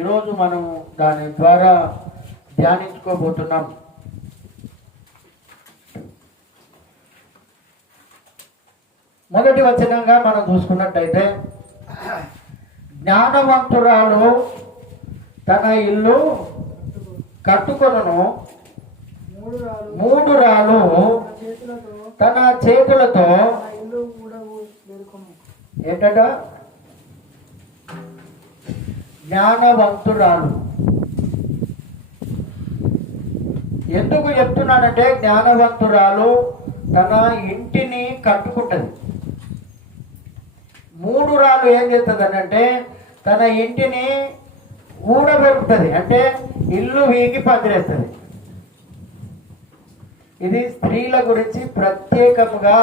ఈరోజు మనం దాని ద్వారా ధ్యానించుకోబోతున్నాం. మొదటి వచనంగా మనం చూసుకున్నట్టయితే, జ్ఞానవంతురాలు తన ఇల్లు కట్టుకొనును, మూడు రాళ్ళు తన చేతులతో ఏంటట? జ్ఞానవంతురాలు. ఎందుకు చెప్తున్నానంటే, జ్ఞానవంతురాలు తన ఇంటిని కట్టుకుంటది. మూడు రాళ్ళు ఏం చేస్తుంది అంటే, తన ఇంటిని ఊడబెరుకుతుంది, అంటే ఇల్లు వీగి పదిరేస్తుంది. ఇది స్త్రీల గురించి ప్రత్యేకముగా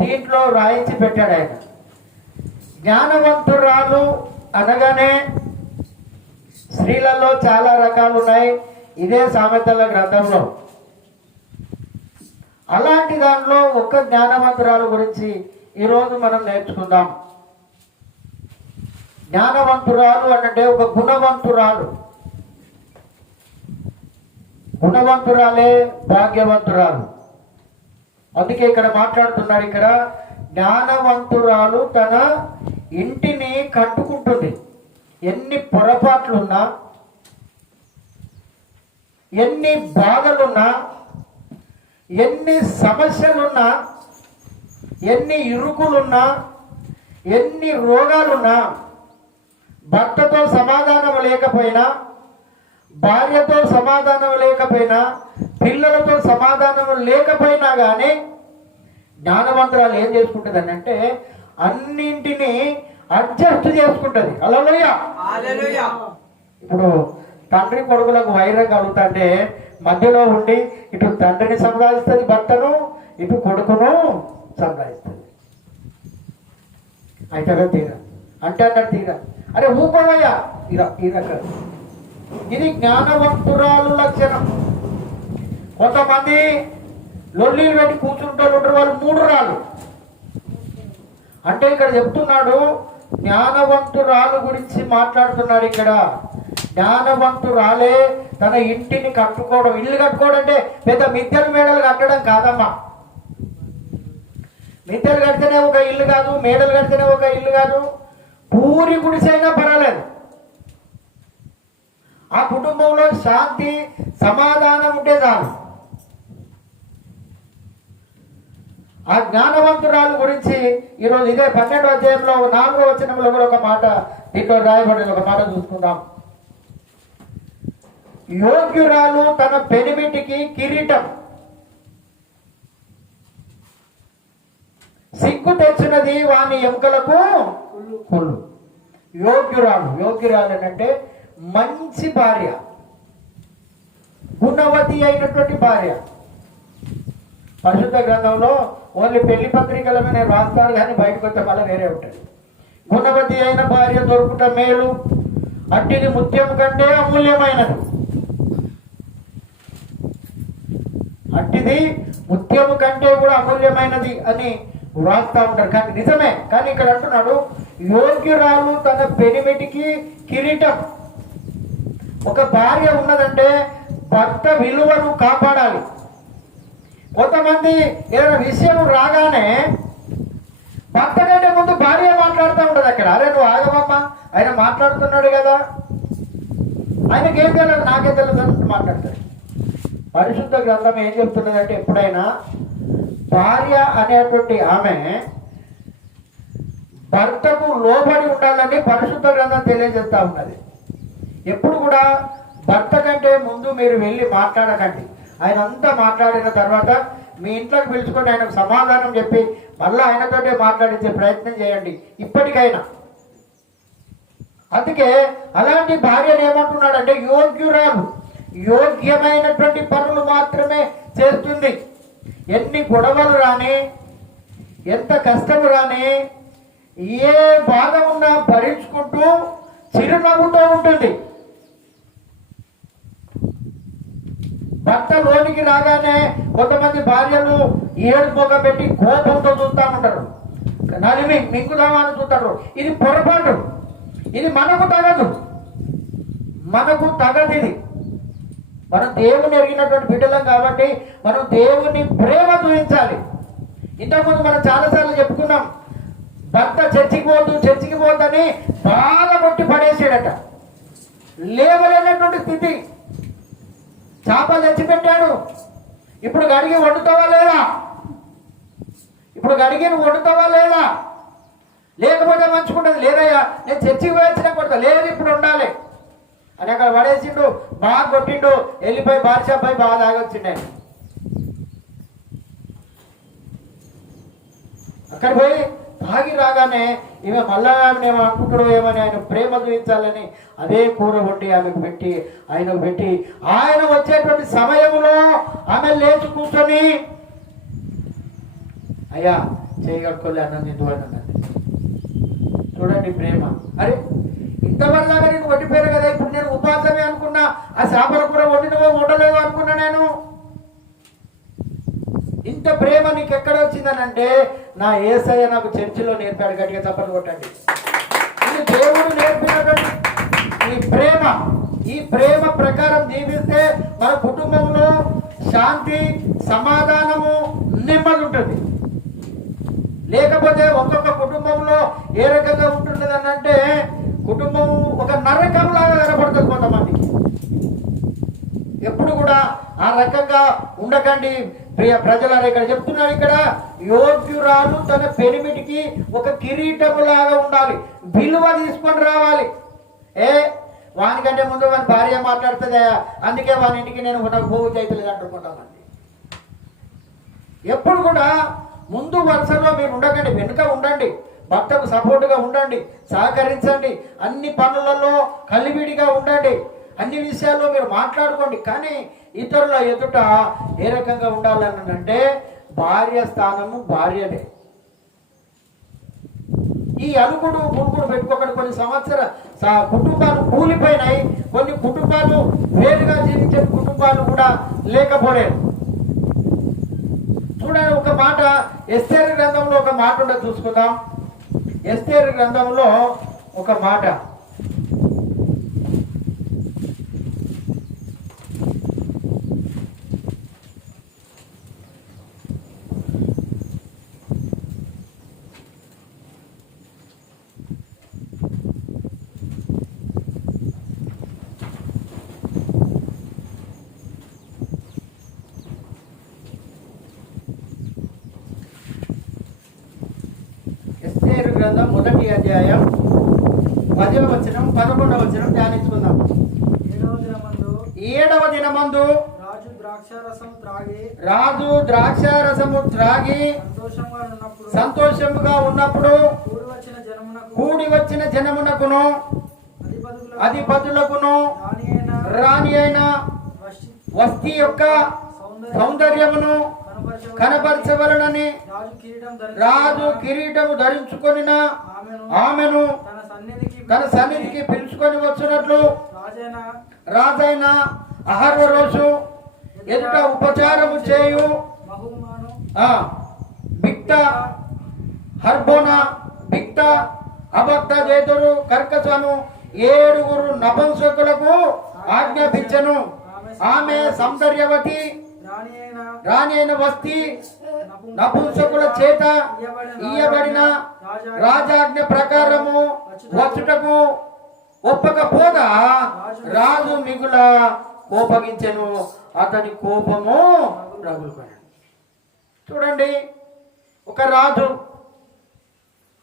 దీంట్లో రాయించి పెట్టాడు ఆయన. జ్ఞానవంతురాలు అనగానే స్త్రీలలో చాలా రకాలు ఉన్నాయి, ఇదే సామెతల గ్రంథంలో. అలాంటి దాంట్లో ఒక్క జ్ఞానవంతురాలు గురించి ఈరోజు మనం నేర్చుకుందాం. జ్ఞానవంతురాలు అంటే ఒక గుణవంతురాలు. గుణవంతురాలే భాగ్యవంతురాలు. అందుకే ఇక్కడ మాట్లాడుతున్నాడు. ఇక్కడ జ్ఞానవంతురాలు తన ఇంటిని కట్టుకుంటుంది. ఎన్ని పొరపాట్లున్నా, ఎన్ని బాధలున్నా, ఎన్ని సమస్యలున్నా, ఎన్ని ఇరుకులున్నా, ఎన్ని రోగాలున్నా, భర్తతో సమాధానం లేకపోయినా, భార్యతో సమాధానం లేకపోయినా, పిల్లలతో సమాధానం లేకపోయినా కానీ జ్ఞానవంతురాలు ఏం చేసుకుంటుంది అంటే అన్నింటినీ అడ్జస్ట్ చేసుకుంటుంది. హల్లెలూయా. ఇప్పుడు తండ్రి కొడుకులకు వైరం కలుగుతుంటే మధ్యలో ఉండి ఇటు తండ్రిని సంపాదిస్తుంది భర్తను, ఇటు కొడుకును సంపాదిస్తుంది. అయితే తీరా అంటే అన్నాడు, తీరా అరే ఊపవయ్యా ఇలా ఈ రకం. ఇది జ్ఞానవంతురాలు లక్షణం. కొంతమంది లొల్లీలు పెట్టి కూర్చుంటారు, వాళ్ళు మూడు రాళ్ళు. అంటే ఇక్కడ చెప్తున్నాడు, జ్ఞానవంతురాలు గురించి మాట్లాడుతున్నాడు ఇక్కడ. జ్ఞానవంతురాలే తన ఇంటిని కట్టుకోవడం. ఇల్లు కట్టుకోవడం అంటే పెద్ద మిద్దెలు మేడలు కట్టడం కాదమ్మా. మిద్దెలు కడితేనే ఒక ఇల్లు కాదు, మేడలు కడితేనే ఒక ఇల్లు కాదు. పూరి గుడిసైనా పర్వాలేదు. ఆ కుటుంబంలో శాంతి సమాధానం ఉంటే చాలు. ఆ జ్ఞానవంతురాలు గురించి ఈరోజు ఇదే 12వ అధ్యాయంలో 4వ వచనంలో కూడా ఒక మాట దీంట్లో రాయబడిన ఒక మాట చూసుకుందాం. యోగ్యురాలు తన పెనిమిటికి కిరీటం, సిగ్గు తెచ్చినది వాని ఎముకలకు కుళ్ళు. యోగ్యురాలు అంటే మంచి భార్య, గుణవతి అయినటువంటి భార్య. పరిశుద్ధ గ్రంథంలో ఓన్లీ పెళ్లి పత్రికల మీద రాస్తారు, కానీ బయటకు వస్తే మళ్ళీ వేరే ఉంటుంది. గుణవతి అయిన భార్య దొరుకుట మేలు, అట్టిది ముత్యం కంటే అమూల్యమైనది. అట్టిది ముత్యము కంటే కూడా అమూల్యమైనది అని వ్రాస్తా ఉంటారు. కానీ నిజమే. కానీ ఇక్కడ అంటున్నాడు, యోగ్యురాలు తన పెనిమిటికి కిరీటం. ఒక భార్య ఉన్నదంటే భర్త విలువను కాపాడాలి. కొంతమంది ఏదైనా విషయం రాగానే భర్త కంటే ముందు భార్య మాట్లాడుతూ ఉంటుంది అక్కడ. అరే నువ్వు ఆగమమ్మా, ఆయన మాట్లాడుతున్నాడు కదా, ఆయనకేం తెలియదు, నాకేం తెలియదు అని మాట్లాడతాడు. పరిశుద్ధ గ్రంథం ఏం చెప్తున్నదంటే, ఎప్పుడైనా భార్య అనేటువంటి ఆమె భర్తకు లోబడి ఉండాలని పరిశుద్ధ గ్రంథం తెలియజేస్తూ ఉన్నది. ఎప్పుడు కూడా భర్త కంటే ముందు మీరు వెళ్ళి మాట్లాడకండి. ఆయన అంతా మాట్లాడిన తర్వాత మీ ఇంట్లోకి పిలుచుకొని ఆయనకు సమాధానం చెప్పి మళ్ళీ ఆయనతోటే మాట్లాడించే ప్రయత్నం చేయండి ఇప్పటికైనా. అందుకే అలాంటి భార్యను ఏమంటున్నాడంటే, యోగ్యురాలు, యోగ్యమైనటువంటి పనులు మాత్రమే చేస్తుంది. ఎన్ని గొడవలు రాని, ఎంత కష్టం రాని, ఏ బాధ ఉన్నా భరించుకుంటూ చిరునవ్వుతూ ఉంటుంది. భర్త లోనికి రాగానే కొంతమంది భార్యలు ఏడుపోగ పెట్టి కోపంతో చూస్తూ ఉంటారు, నలిమి మింగుదామని చూస్తారు. ఇది పొరపాటు, ఇది మనకు తగదు. మనకు తగదిది. మనం దేవుని ఎరిగినటువంటి బిడ్డలం కాబట్టి మనం దేవుని ప్రేమ చూపించాలి. ఇంతకుముందు మనం చాలాసార్లు చెప్పుకున్నాం, భర్త చర్చికి పోద్దని బాగా కొట్టి పడేసాడట. లేవలేనటువంటి స్థితి. చేపలు తెచ్చిపెట్టాడు. ఇప్పుడు గడిగి వండుతావా లేదా? ఇప్పుడు గడిగి నువ్వు వండుతావా లేదా? లేకపోతే మంచుకుంటుంది. లేదయ్యా నేను చర్చికి పోయించిన కొడతా. లేదు ఇప్పుడు ఉండాలి అని అక్కడ పడేసిండు. బాగా కొట్టిండు. వెళ్ళిపోయి బాద్షాపై బాగా తాగొచ్చిండే. అక్కడ పోయి తాగి రాగానే ఈమె మళ్ళా మేము అనుకుంటాడు ఏమని ఆయన ప్రేమ చూపించాలని అదే కూర వండి ఆమెకు పెట్టి ఆయనకు పెట్టి ఆయన వచ్చేటువంటి సమయంలో ఆమె లేచి కూర్చొని అయ్యా చేయగట్టుకోలే అన్నం తింటువాడు అన్నది. చూడండి ప్రేమ. అరే ఇంతవరలాగా నేను వండిపోయాను కదా, ఇప్పుడు నేను ఉపాసమే అనుకున్నా, ఆ చేపల కూర వండినవో వండలేదో అనుకున్నా నేను. ఇంత ప్రేమ నీకు ఎక్కడ వచ్చిందనంటే నా యేసయ్య నాకు చర్చిలో నేర్పాడు. గట్టిగా చప్పట్లు కొట్టండి. ఇది దేవుడు నేర్పినటువంటి ఈ ప్రేమ ప్రకారం జీవిస్తే మన కుటుంబంలో శాంతి, సమాధానము, నెమ్మది ఉంటుంది. లేకపోతే ఒక్కొక్క కుటుంబంలో ఏ రకంగా ఉంటున్నది అని అంటే కుటుంబం ఒక నరకంలాగా కనపడుతుంది కొంతమందికి. ఎప్పుడు కూడా ఆ రకంగా ఉండకండి ప్రియ ప్రజలారా. ఇక్కడ చెప్తున్నారు, ఇక్కడ యోగ్యురాలు తన పెనిమిటికి ఒక కిరీటములాగా ఉండాలి, విలువ తీసుకొని రావాలి. వానికంటే ముందు వాని భార్య మాట్లాడుతుందా, అందుకే వాని ఇంటికి నేను నాకు పోగు చేయలేదు అంటుకుంటామండి. ఎప్పుడు కూడా ముందు వరుసలో మీరు ఉండకండి, వెనుక ఉండండి, భర్తకు సపోర్టుగా ఉండండి, సహకరించండి, అన్ని పనులలో కలివిడిగా ఉండండి, అన్ని విషయాల్లో మీరు మాట్లాడుకోండి. కానీ ఇతరుల ఎదుట ఏ రకంగా ఉండాలని అంటే భార్య స్థానము భార్యనే. ఈ అలుగుడు మునుగుడు పెట్టుకోకండి. కొన్ని సంవత్సర కుటుంబాలు కూలిపోయినాయి, కొన్ని కుటుంబాలు వేరుగా జీవించే కుటుంబాలు కూడా లేకపోలేదు. చూడండి ఒక మాట ఎస్తేరు గ్రంథంలో ఒక మాట ఉండదు, చూసుకుందాం. ఎస్తేరు గ్రంథంలో ఒక మాట, గ్రంథం 1వ అధ్యాయం 10వ వచనం 11వ వచనం ధ్యానించుకుందాం. 7వ దినమందు రాజు ద్రాక్షారసము త్రాగి సంతోషముగా ఉన్నప్పుడు కూడి వచ్చిన జనమునకును అధిపతులకును రాణి అయిన వస్తీ యొక్క సౌందర్యమును కనపరచవలనని రాజు కిరీటము ధరించుకొని ఆమెను తన సన్నిధికి పిలుచుకొని వచ్చినట్లు రాజైన అహరోషు ఎదుట ఉపచారము చేయు బిక్త హర్బోనా బిక్త అబద్ధ జేతురు కర్కసను 7 నపుంసకులకు ఆజ్ఞాపించెను. ఆమె సౌందర్యవతి రాణి అయిన వస్తీ నపుంసకుల చేత ఇయ్యబడిన రాజాజ్ఞ ప్రకారము వచ్చుటకు ఒప్పకపోగా రాజు మిగుల కోపగించెను, అతని కోపము రగులుకొనెను. చూడండి, ఒక రాజు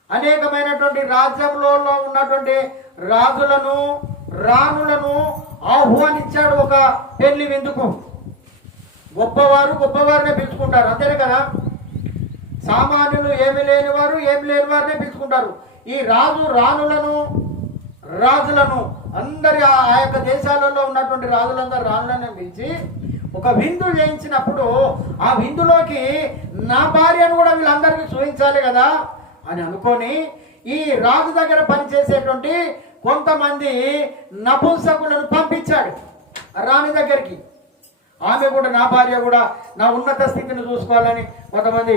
అనేకమైనటువంటి రాజ్యంలో ఉన్నటువంటి రాజులను రాణులను ఆహ్వానించాడు ఒక పెళ్లి విందుకు. గొప్పవారినే పిలుచుకుంటారు, అంతేనే కదా. సామాన్యులు ఏమి లేని వారినే పిలుచుకుంటారు. ఈ రాజులను అందరి ఆ యొక్క దేశాలలో ఉన్నటువంటి రాణులను పిలిచి ఒక విందు చేయించినప్పుడు ఆ విందులోకి నా భార్యను కూడా వీళ్ళందరికీ చూపించాలి కదా అని అనుకొని ఈ రాజు దగ్గర పనిచేసేటువంటి కొంతమంది నపుంసకులను పంపించాడు రాణి దగ్గరికి. ఆమె కూడా నా భార్య కూడా నా ఉన్నత స్థితిని చూసుకోవాలని, కొంతమంది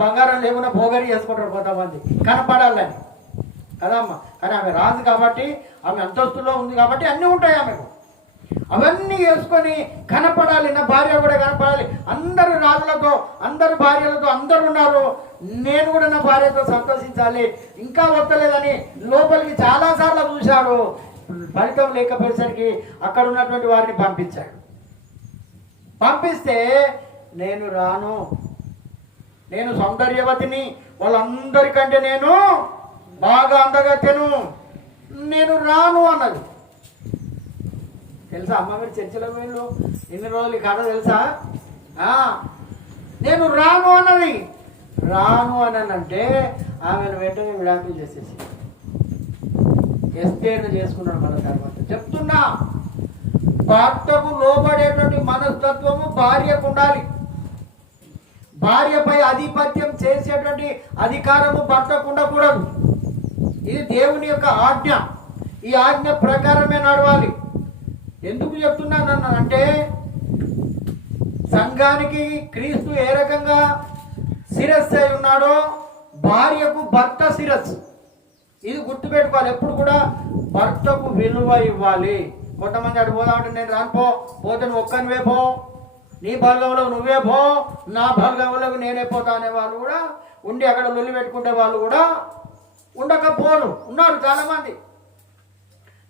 బంగారం లేకుండా భోగరి చేసుకుంటారు, కొంతమంది కనపడాలని. కదమ్మా. కానీ ఆమె రాజు కాబట్టి, ఆమె అంతస్తులో ఉంది కాబట్టి అన్నీ ఉంటాయి ఆమెకు. అవన్నీ వేసుకొని కనపడాలి, నా భార్య కూడా కనపడాలి, అందరు రాజులతో, అందరు భార్యలతో అందరు ఉన్నారు, నేను కూడా నా భార్యతో సంతోషించాలి, ఇంకా వస్తలేదని లోపలికి చాలాసార్లు చూశాడు. ఫలితం లేకపోయేసరికి అక్కడ ఉన్నటువంటి వారిని పంపించాడు. పంపిస్తే నేను రాను, నేను సౌందర్యవతిని, వాళ్ళందరికంటే నేను బాగా అందగత్తెను, నేను రాను అన్నది. తెలుసా అమ్మ మీరు చర్చిలో వీళ్ళు ఎన్ని రోజులు కథ తెలుసా? నేను రాను అన్నది. రాను అనంటే ఆమెను వెంటనే విడాకులు చేసేసి ఎస్తేర్ను చేసుకున్నాడు. మన తర్వాత చెప్తున్నా, భర్తకు లోబడేటువంటి మనస్తత్వము భార్యకు ఉండాలి. భార్యపై ఆధిపత్యం చేసేటువంటి అధికారము భర్తకు ఉండకూడదు. ఇది దేవుని యొక్క ఆజ్ఞ. ఈ ఆజ్ఞ ప్రకారమే నడవాలి. ఎందుకు చెప్తున్నాను అంటే, సంఘానికి క్రీస్తు ఏ రకంగా శిరస్సు అయి ఉన్నాడో భార్యకు భర్త శిరస్సు. ఇది గుర్తుపెట్టుకోవాలి. ఎప్పుడు కూడా భర్తకు విలువ ఇవ్వాలి. కొంతమంది అటు పోదామంటే నేను రానుపో, పోతే నువ్వు ఒక్కనివే పో, నీ భాగంలో నువ్వే పో, నా భాగంలోకి నేనే పోతా అనే వాళ్ళు కూడా ఉండి అక్కడ లొల్లి పెట్టుకునే వాళ్ళు కూడా ఉండకపోను ఉన్నారు చాలామంది.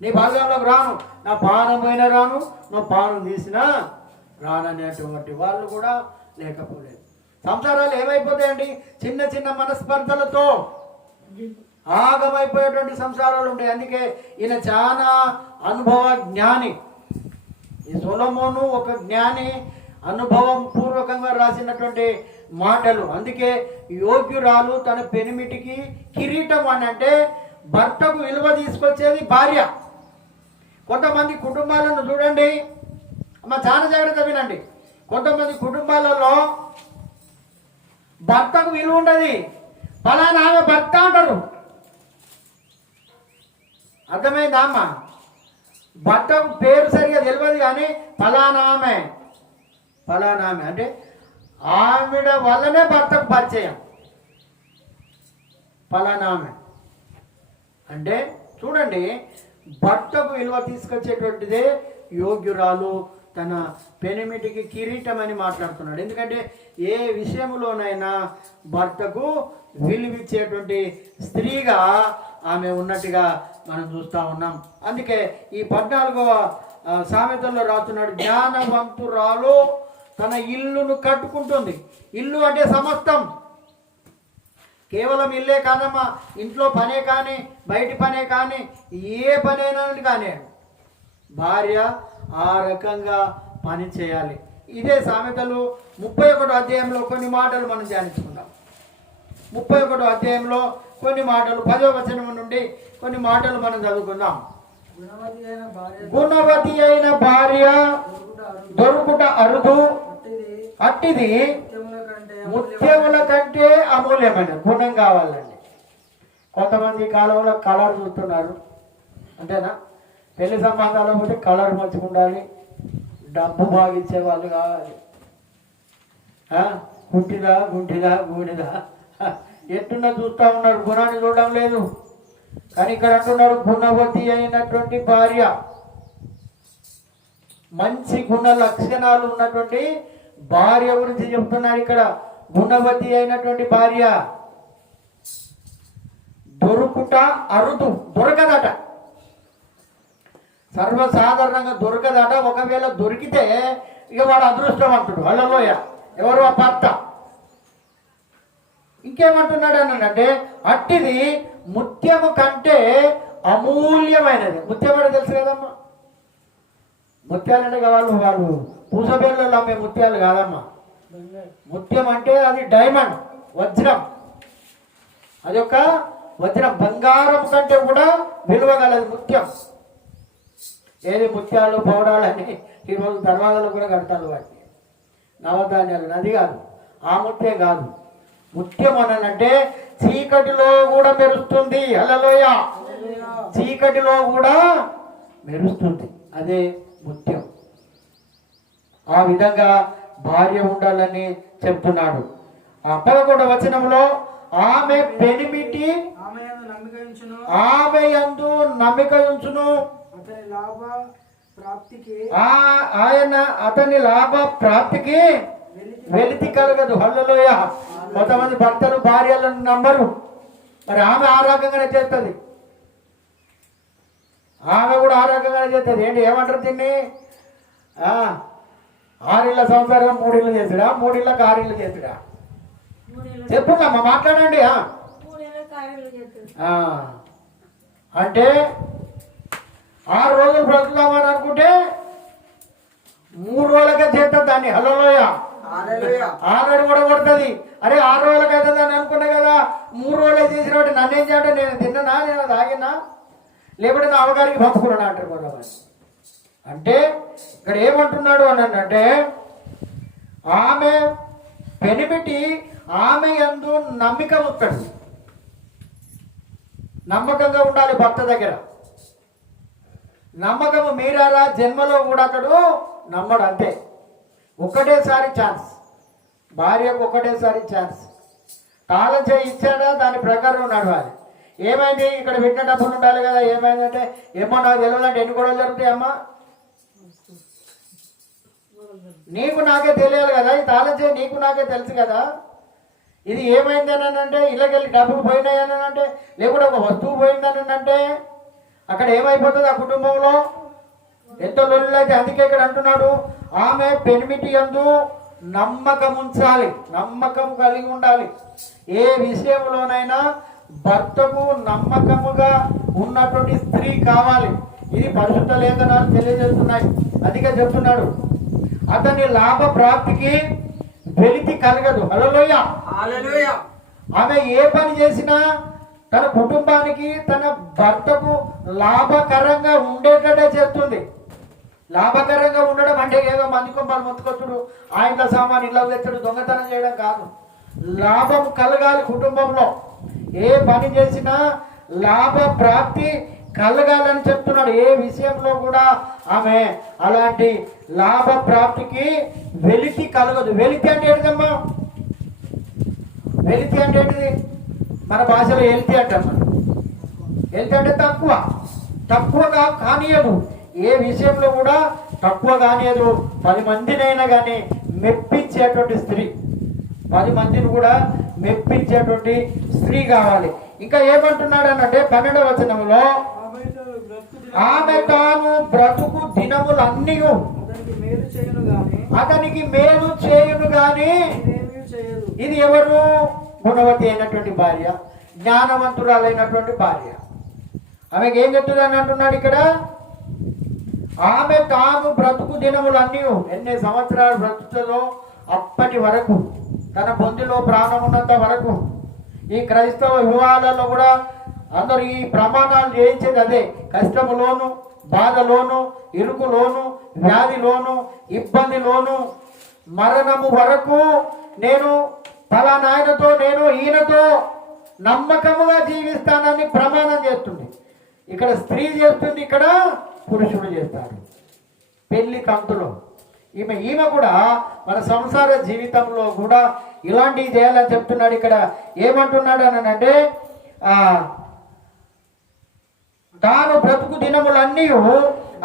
నీ భాగంలోకి రాను, నా పానం పోయినా రాను, నా పానం తీసినా రాననేటువంటి వాళ్ళు కూడా లేకపోలేదు. సంసారాలు ఏమైపోతాయండి? చిన్న చిన్న మనస్పర్ధలతో ఆగమైపోయేటువంటి సంసారాలు ఉంటాయి. అందుకే ఈయన చాలా అనుభవ జ్ఞాని. ఈ సొలొమోను ఒక జ్ఞాని, అనుభవం పూర్వకంగా రాసినటువంటి మాటలు. అందుకే యోగ్యురాలు తన పెనిమిటికి కిరీటం అని అంటే భర్తకు విలువ తీసుకొచ్చేది భార్య. కొంతమంది కుటుంబాలను చూడండి అమ్మ, చాలా జాగ్రత్త వినండి. కొంతమంది కుటుంబాలలో భర్తకు విలువ ఉండదు, ఫలానా ఆమె భర్త అంటారు. అర్థమైందా అమ్మ? భర్తకు పేరు సరిగా తెలియదు కానీ ఫలానా ఆమె అంటే ఆవిడ వల్లనే భర్తకు పరిచయం. ఫలానా ఆమె అంటే చూడండి, భర్తకు విలువ తీసుకొచ్చేటువంటిదే యోగ్యురాలు తన పెనిమిటికి కిరీటం అని మాట్లాడుతున్నాడు. ఎందుకంటే ఏ విషయంలోనైనా భర్తకు విలువిచ్చేటువంటి స్త్రీగా ఆమె ఉన్నట్టుగా మనం చూస్తూ ఉన్నాం. అందుకే ఈ 14వ సామెతల్లో రాస్తున్నాడు, జ్ఞానవంతురాలు తన ఇల్లును కట్టుకుంటుంది. ఇల్లు అంటే సమస్తం, కేవలం ఇల్లే కాదమ్మా, ఇంట్లో పనే కానీ, బయటి పనే కానీ, ఏ పనైనా కానీ భార్య ఆ రకంగా పని చేయాలి. ఇదే సామెతలు 31వ అధ్యాయంలో కొన్ని మాటలు మనం ధ్యానించుకుందాం. 31వ అధ్యాయంలో కొన్ని మాటలు 10వ వచనం నుండి కొన్ని మాటలు మనం చదువుకుందాం. గుణవతి అయిన భార్య దొరుకుట అరుదు, అట్టిది ముత్యముల కంటే అమూల్యమైన గుణం కావాలండి. కొంతమంది కాలంలో కలర్ చూస్తున్నారు, అంతేనా? పెళ్లి సంబంధాలు పోతే కలర్ మంచిగా ఉండాలి, డబ్బు బాగిచ్చే వాళ్ళు కావాలి, గుంటిదా గూడిదా ఎట్టున్నా చూస్తూ ఉన్నారు, గుణాన్ని చూడడం లేదు. కానీ ఇక్కడ అంటున్నారు గుణవతి అయినటువంటి భార్య, మంచి గుణ లక్షణాలు ఉన్నటువంటి భార్య గురించి చెప్తున్నాడు ఇక్కడ. గుణవతి అయినటువంటి భార్య దొరుకుట అరుదు, దొరకదట, సర్వసాధారణంగా దొరకదట. ఒకవేళ దొరికితే ఇక వాడు అదృష్టవంతుడు. హల్లెలూయ. ఎవరు? ఆ భర్త. ఇంకేమంటున్నాడు అనంటే, అట్టిది ముత్యము కంటే అమూల్యమైనది. ముత్యం అంటే తెలుసు కదమ్మా, ముత్యాలంటే వాళ్ళు పూసబేళ్ళలో అమ్మే ముత్యాలు కాదమ్మా. ముత్యం అంటే అది డైమండ్, వజ్రం. అది ఒక వజ్రం, బంగారం కంటే కూడా విలువ గలది ముత్యం. ఏది ముత్యాలు పౌడాలని ఈరోజు దర్వాజాలు కూడా కడతారు వాటిని, నవధాన్యాలు. అది కాదు, ఆ ముత్యం కాదు. ముత్యం అనంటే చీకటిలో కూడా మెరుస్తుంది. హల్లెలూయ. చీకటిలో కూడా మెరుస్తుంది, అదే ముత్యం. ఆ విధంగా భార్య ఉండాలని చెప్తున్నాడు. ఆ 11వ వచనంలో ఆమె పెనిమిటి ఉంచును, ఆమె యందు నమ్మిక ఉంచును, అతని లాభ ప్రాప్తికి ఆయన అతని లాభ ప్రాప్తికి వెలితి కలగదు. హల్లెలూయా. కొంతమంది భర్తలు భార్యలను నమ్మరు, మరి ఆమె ఆ రకంగానే చేస్తుంది, ఆమె కూడా ఆ రకంగానే చేస్తుంది. ఏంటి ఏమంటారు దీన్ని? 6 ఇళ్ళ సంసారం 3 ఇళ్ళు చేసిడా, 3 ఇళ్ళకి 6 ఇళ్ళు చేసిడా? చెప్పున్నామా, మాట్లాడండి. అంటే 6 రోజులు బ్రతుకుదామని అనుకుంటే 3 రోజులకే చేస్తుంది దాన్ని. హల్లెలూయ. ఆల్రెడీ కూడా కొడుతుంది. అరే 6 రోజులకి అవుతుంది అని అనుకున్నా కదా, 3 రోజులే చేసిన వాటి నన్నేం చేయడం, నేను తిన్ననా, నేను తాగినా, లేకపోతే నా అవగారికి పంపుకున్నాను అంటారు కొంతమంది. అంటే ఇక్కడ ఏమంటున్నాడు అని అంటే, ఆమె పెనిమిటి ఆమె యందు నమ్మిక ఉంటాడు. నమ్మకంగా ఉండాలి భర్త దగ్గర. నమ్మకము మీరారా జన్మలో కూడా అతడు నమ్మడు. అంతే, ఒకటేసారి ఛాన్స్, భార్యకు ఒకటేసారి ఛాన్స్. తాళం చేయి ఇచ్చాడా, దాని ప్రకారం నడవాలి. ఏమైంది, ఇక్కడ పెట్టిన డబ్బులు ఉండాలి కదా, ఏమైందంటే ఏమో నాకు తెలియదంటే ఎన్ని గొడవలు జరుగుతాయమ్మా, నీకు నాకే తెలియాలి కదా, ఈ తాళం చేయి నీకు నాకే తెలుసు కదా, ఇది ఏమైంది అని అంటే ఇళ్ళకెళ్ళి డబ్బులు పోయినాయని అంటే, లేకుంటే ఒక వస్తువు పోయిందని అంటే అక్కడ ఏమైపోతుంది, ఆ కుటుంబంలో ఎంతో లొల్లు అయితే. అందుకే ఇక్కడ అంటున్నాడు, ఆమె పెనిమిటి యందు నమ్మకం ఉంచాలి, నమ్మకం కలిగి ఉండాలి. ఏ విషయంలోనైనా భర్తకు నమ్మకముగా ఉన్నటువంటి స్త్రీ కావాలి. ఇది పరిశుద్ధ లేఖనాలు తెలియజేస్తున్నాయి. అందుకే చెప్తున్నాడు, అతని లాభ ప్రాప్తికి వెలితి కలగదు. హల్లెలూయా. ఆమె ఏ పని చేసినా తన కుటుంబానికి, తన భర్తకు లాభకరంగా ఉండేటట్టే చేస్తుంది. లాభకరంగా ఉండడం అంటే ఏదో మంది కొంపలు మొత్తుకొచ్చుడు, ఆయన సామాన్ ఇళ్ళ తెచ్చడు, దొంగతనం చేయడం కాదు. లాభం కలగాలి కుటుంబంలో. ఏ పని చేసినా లాభ ప్రాప్తి కలగాలని చెప్తున్నాడు. ఏ విషయంలో కూడా ఆమె అలాంటి లాభ ప్రాప్తికి వెలితి కలగదు. వెలితి అంటే ఏంటమ్మా? వెలితి అంటే ఏంటిది? మన భాషలో ఎలితి అంటమ్మా. ఎలితి అంటే తక్కువగా కానియదు. ఏ విషయంలో కూడా తక్కువ కానియదు. 10 మందినైనా కానీ మెప్పించేటువంటి స్త్రీ, 10 మందిని కూడా మెప్పించేటువంటి స్త్రీ కావాలి. ఇంకా ఏమంటున్నాడు అన్నట్టే 12వ వచనంలో, ఆమె తాను బ్రతుకు దినములన్నీ అతనికి మేలు చేయును గాని. ఇది ఎవరు? గుణవతి అయినటువంటి భార్య, జ్ఞానవంతురాలైనటువంటి భార్య. ఆమెకి ఏం చెప్తుందని అంటున్నాడు ఇక్కడ, ఆమె తాను బ్రతుకు దినములన్నీ, ఎన్ని సంవత్సరాలు బ్రతుకుతుందో అప్పటి వరకు, తన బొందిలో ప్రాణం ఉన్నంత వరకు. ఈ క్రైస్తవ వివాహాలలో కూడా అందరూ ఈ ప్రమాణాలు చేయించేది అదే. కష్టములోను, బాధలోను, ఇరుకులోను, వ్యాధిలోను, ఇబ్బందిలోను, మరణము వరకు నేను ఫలానా ఆయనతో, నేను ఈయనతో నమ్మకముగా జీవిస్తానని ప్రమాణం చేస్తుంది. ఇక్కడ స్త్రీ చేస్తుంది, ఇక్కడ పురుషుడు చేస్తాడు. పెళ్లి కంతులో ఈమె కూడా మన సంసార జీవితంలో కూడా ఇలాంటివి చేయాలని చెప్తున్నాడు. ఇక్కడ ఏమంటున్నాడు అని అంటే, తాను బ్రతుకు దినములన్నీ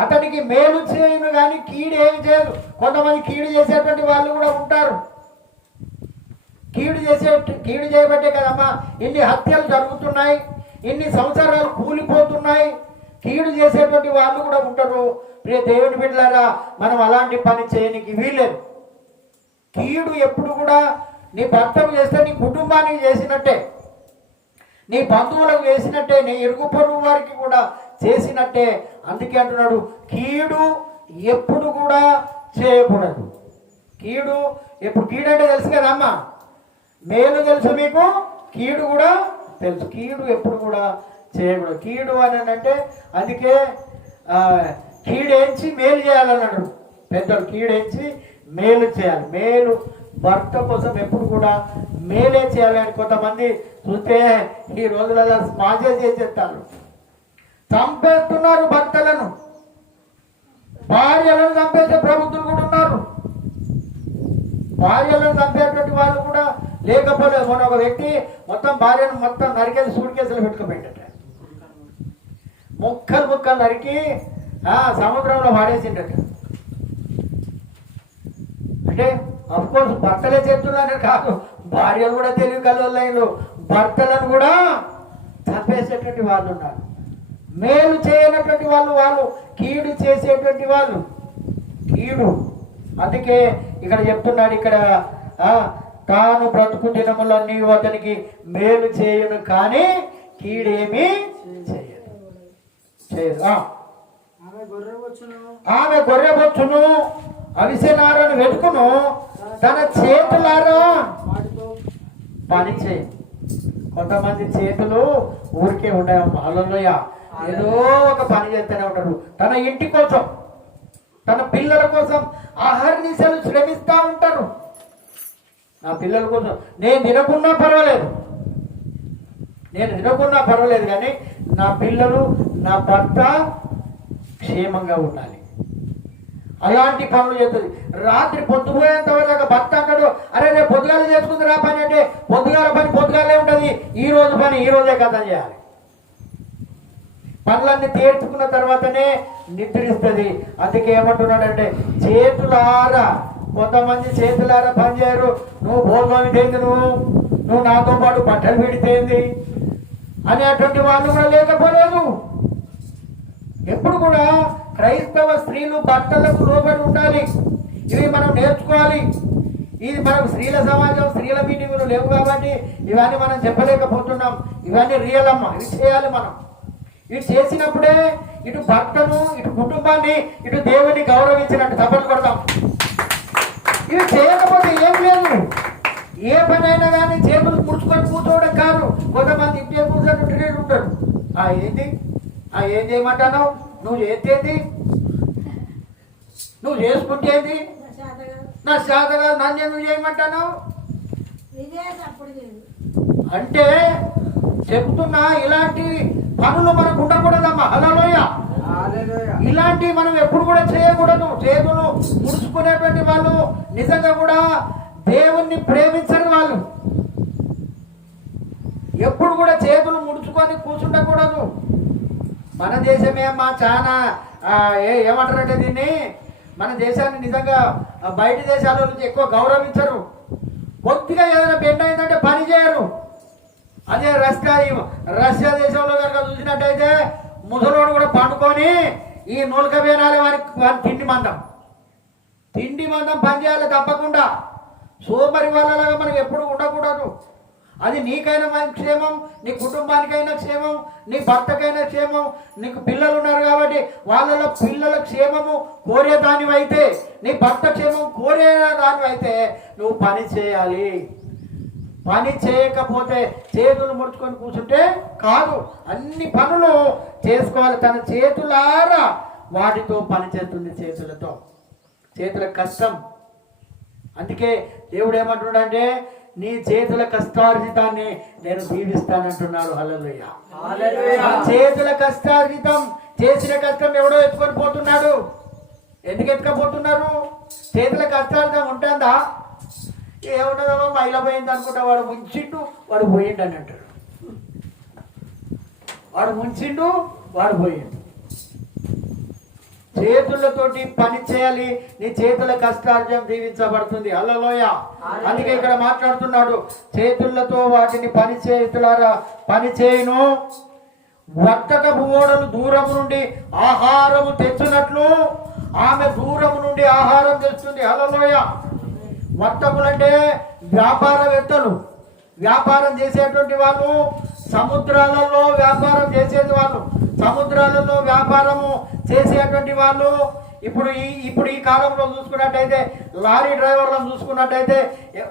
అతనికి మేలు చేయను కానీ కీడు ఏమి చేయదు. కొంతమంది కీడు చేసేటువంటి వాళ్ళు కూడా ఉంటారు. కీడు చేయబట్టే కదమ్మా ఇన్ని హత్యలు జరుగుతున్నాయి, ఇన్ని సంవత్సరాలు కూలిపోతున్నాయి. కీడు చేసేటువంటి వాళ్ళు కూడా ఉంటారు. ప్రియ దేవుని బిడ్డలారా, మనం అలాంటి పని చేయనికి వీల్లేదు. కీడు ఎప్పుడు కూడా నీ భర్తకు చేస్తే నీ కుటుంబానికి చేసినట్టే, నీ బంధువులకు చేసినట్టే, నీ ఇరుగు పొరుగు వారికి కూడా చేసినట్టే. అందుకే అంటున్నాడు, కీడు ఎప్పుడు కూడా చేయకూడదు. కీడు ఎప్పుడు, కీడు అంటే తెలుసు కదమ్మా, మేలు తెలుసు మీకు, కీడు కూడా తెలుసు. కీడు ఎప్పుడు కూడా చేయకూడదు. కీడు అని అంటే అందుకే కీడేంచి మేలు చేయాలన్నాడు పెద్దలు. కీడేంచి మేలు చేయాలి. మేలు భర్త కోసం ఎప్పుడు కూడా మేలే చేయాలని కొంతమంది చూస్తే ఈ రోజులలో స్మాజే చేసేస్తారు, చంపేస్తున్నారు భర్తలను, భార్యలను చంపేసే ప్రభుత్వం కూడా ఉన్నారు. భార్యలను చంపేటువంటి వాళ్ళు కూడా లేకపోలేదు. మొన్న ఒక వ్యక్తి మొత్తం భార్యను మొత్తం నరికేసి సూట్ కేసులు పెట్టుకోబెట్టాడు. ముక్కలు ముక్కలు నరికి సముద్రంలో పాడేసిండట. అంటే అఫ్కోర్స్ భర్తలే చేస్తున్నారని కాదు, భార్యలు కూడా తెలివి కలవలైన భర్తలను కూడా చంపేసేటువంటి వాళ్ళు ఉన్నారు. మేలు చేయనటువంటి వాళ్ళు కీడు చేసేటువంటి వాళ్ళు, కీడు. అందుకే ఇక్కడ చెప్తున్నాడు, ఇక్కడ తాను బ్రతుకు దినములన్నీ అతనికి మేలు చేయును కానీ కీడేమీ చేయదు. ఆమె గొర్రెబొచ్చును అవిసెనారను వెతుకును తన చేతులారా పని చేయి. కొంతమంది చేతులు ఊరికే ఉండవమ్మా. హల్లెలూయా. ఏదో ఒక పని చేస్తూనే ఉంటారు. తన ఇంటి కోసం, తన పిల్లల కోసం అహర్నిశలు శ్రమిస్తూ ఉంటారు. నా పిల్లల కోసం నేను తినకున్నా పర్వాలేదు కానీ నా పిల్లలు, నా భర్త క్షేమంగా ఉండాలి. అలాంటి పనులు చేస్తుంది. రాత్రి పొద్దుపోయేంత వరకు భర్త అంటాడు, అరే రేపు పొద్దుగాల చేసుకుందిరా పని అంటే పొద్దుగాల పని పొద్దుగాలే ఉంటుంది, ఈ రోజు పని ఈ రోజే కథం చేయాలి. పనులన్నీ తీర్చుకున్న తర్వాతనే నిద్రిస్తుంది. అందుకే ఏమంటున్నాడంటే చేతులారా, కొంతమంది చేతులారా పని చేయరు. నువ్వు భోజనం తేంది, నువ్వు నాతో పాటు బట్టలు పెడితేంది అనేటువంటి వాళ్ళు కూడా లేకపోలేదు. ఎప్పుడు కూడా క్రైస్తవ స్త్రీలు భర్తలకు లోబడి ఉండాలి. ఇవి మనం నేర్చుకోవాలి. ఇది మనకు స్త్రీల సమాజం, స్త్రీల మీటింగులు లేవు కాబట్టి ఇవన్నీ మనం చెప్పలేకపోతున్నాం. ఇవన్నీ రియల్ అమ్మ, ఇవి చేయాలి మనం. ఇవి చేసినప్పుడే ఇటు భర్తను, ఇటు కుటుంబాన్ని, ఇటు దేవుని గౌరవించినట్టు సభలు కొడతాం. ఇవి చేయకపోతే ఏం లేదు. ఏ పని అయినా కానీ చేతులు ముడుచుకొని కూర్చోవడం కాదు. కొంతమంది ఇంటే కూర్చొని ఉంటారు. ఏంటి ఏం చేయమంటావు, నువ్వు చేసేది, నువ్వు చేసుకుంటేది, నా శాత కాదు, నన్ను ఎందుకు చేయమంటాను అంటే చెబుతున్నా. ఇలాంటి పనులు మనకు ఉండకూడదమ్మా. హల్లెలూయా. ఇలాంటివి మనం ఎప్పుడు కూడా చేయకూడదు. చేతులు ముడుచుకునేటువంటి వాళ్ళు నిజంగా కూడా దేవుణ్ణి ప్రేమించని వాళ్ళు. ఎప్పుడు కూడా చేతులు ముడుచుకొని కూర్చుండకూడదు. మన దేశమే అమ్మా చాలా ఏమంటారంటే దీన్ని, మన దేశాన్ని నిజంగా బయట దేశాల నుంచి ఎక్కువ గౌరవించరు. కొద్దిగా ఏదైనా బెండ్ అయిందంటే పని చేయరు. అదే రష్యా దేశంలో కనుక చూసినట్టయితే ముసలోడు కూడా పండుకొని ఈ నూలక బేనాలే వారి తిండి మందం పని చేయాలి తప్పకుండా. సోమరి వాళ్ళలాగా మనం ఎప్పుడు ఉండకూడదు. అది నీకైనా క్షేమం, నీ కుటుంబానికైనా క్షేమం, నీ భర్తకైనా క్షేమం. నీకు పిల్లలు ఉన్నారు కాబట్టి వాళ్ళలో పిల్లల క్షేమము కోరేదానివైతే, నీ భర్త క్షేమం కోరేదానివైతే నువ్వు పని చేయాలి. పని చేయకపోతే చేతులు ముడుచుకొని కూర్చుంటే కాదు. అన్ని పనులు చేసుకోవాలి. తన చేతులారా వాటితో పని చేస్తుంది. చేతుల కష్టం. అందుకే దేవుడు ఏమంటున్నాడంటే నీ చేతుల కష్టార్జితాన్ని నేను దీవిస్తానంటున్నాడు. హల్లెలూయా. చేతుల కష్టార్జితం, చేసిన కష్టం ఎవడో ఎత్తుకొని పోతున్నాడు. ఎందుకు ఎత్తుకపోతున్నారు? చేతుల కష్టార్జితం ఉంటుందా? ఏముండదో మైల పోయింది అనుకుంటా. వాడు ముంచిండు, వాడు పోయిండు అని అంటాడు. వాడు ముంచిండు, వాడు పోయిండు. చేతులతోటి పని చేయాలి. నీ చేతుల కష్టార్జం దీవించబడుతుంది. హల్లెలూయా. అందుకే ఇక్కడ మాట్లాడుతున్నాడు, చేతులతో వాటిని చేతులారా పని చేయును. వర్తకపు ఓడలు దూరము నుండి ఆహారము తెచ్చున్నట్లు ఆమె దూరము నుండి ఆహారం తెస్తుంది. హల్లెలూయా. వర్తకులంటే వ్యాపారవేత్తలు, వ్యాపారం చేసేటువంటి వాళ్ళు, సముద్రాలలో వ్యాపారం చేసేది వాళ్ళు, సముద్రాలలో వ్యాపారము చేసేటువంటి వాళ్ళు. ఇప్పుడు ఈ కాలంలో చూసుకున్నట్టయితే లారీ డ్రైవర్లను చూసుకున్నట్టయితే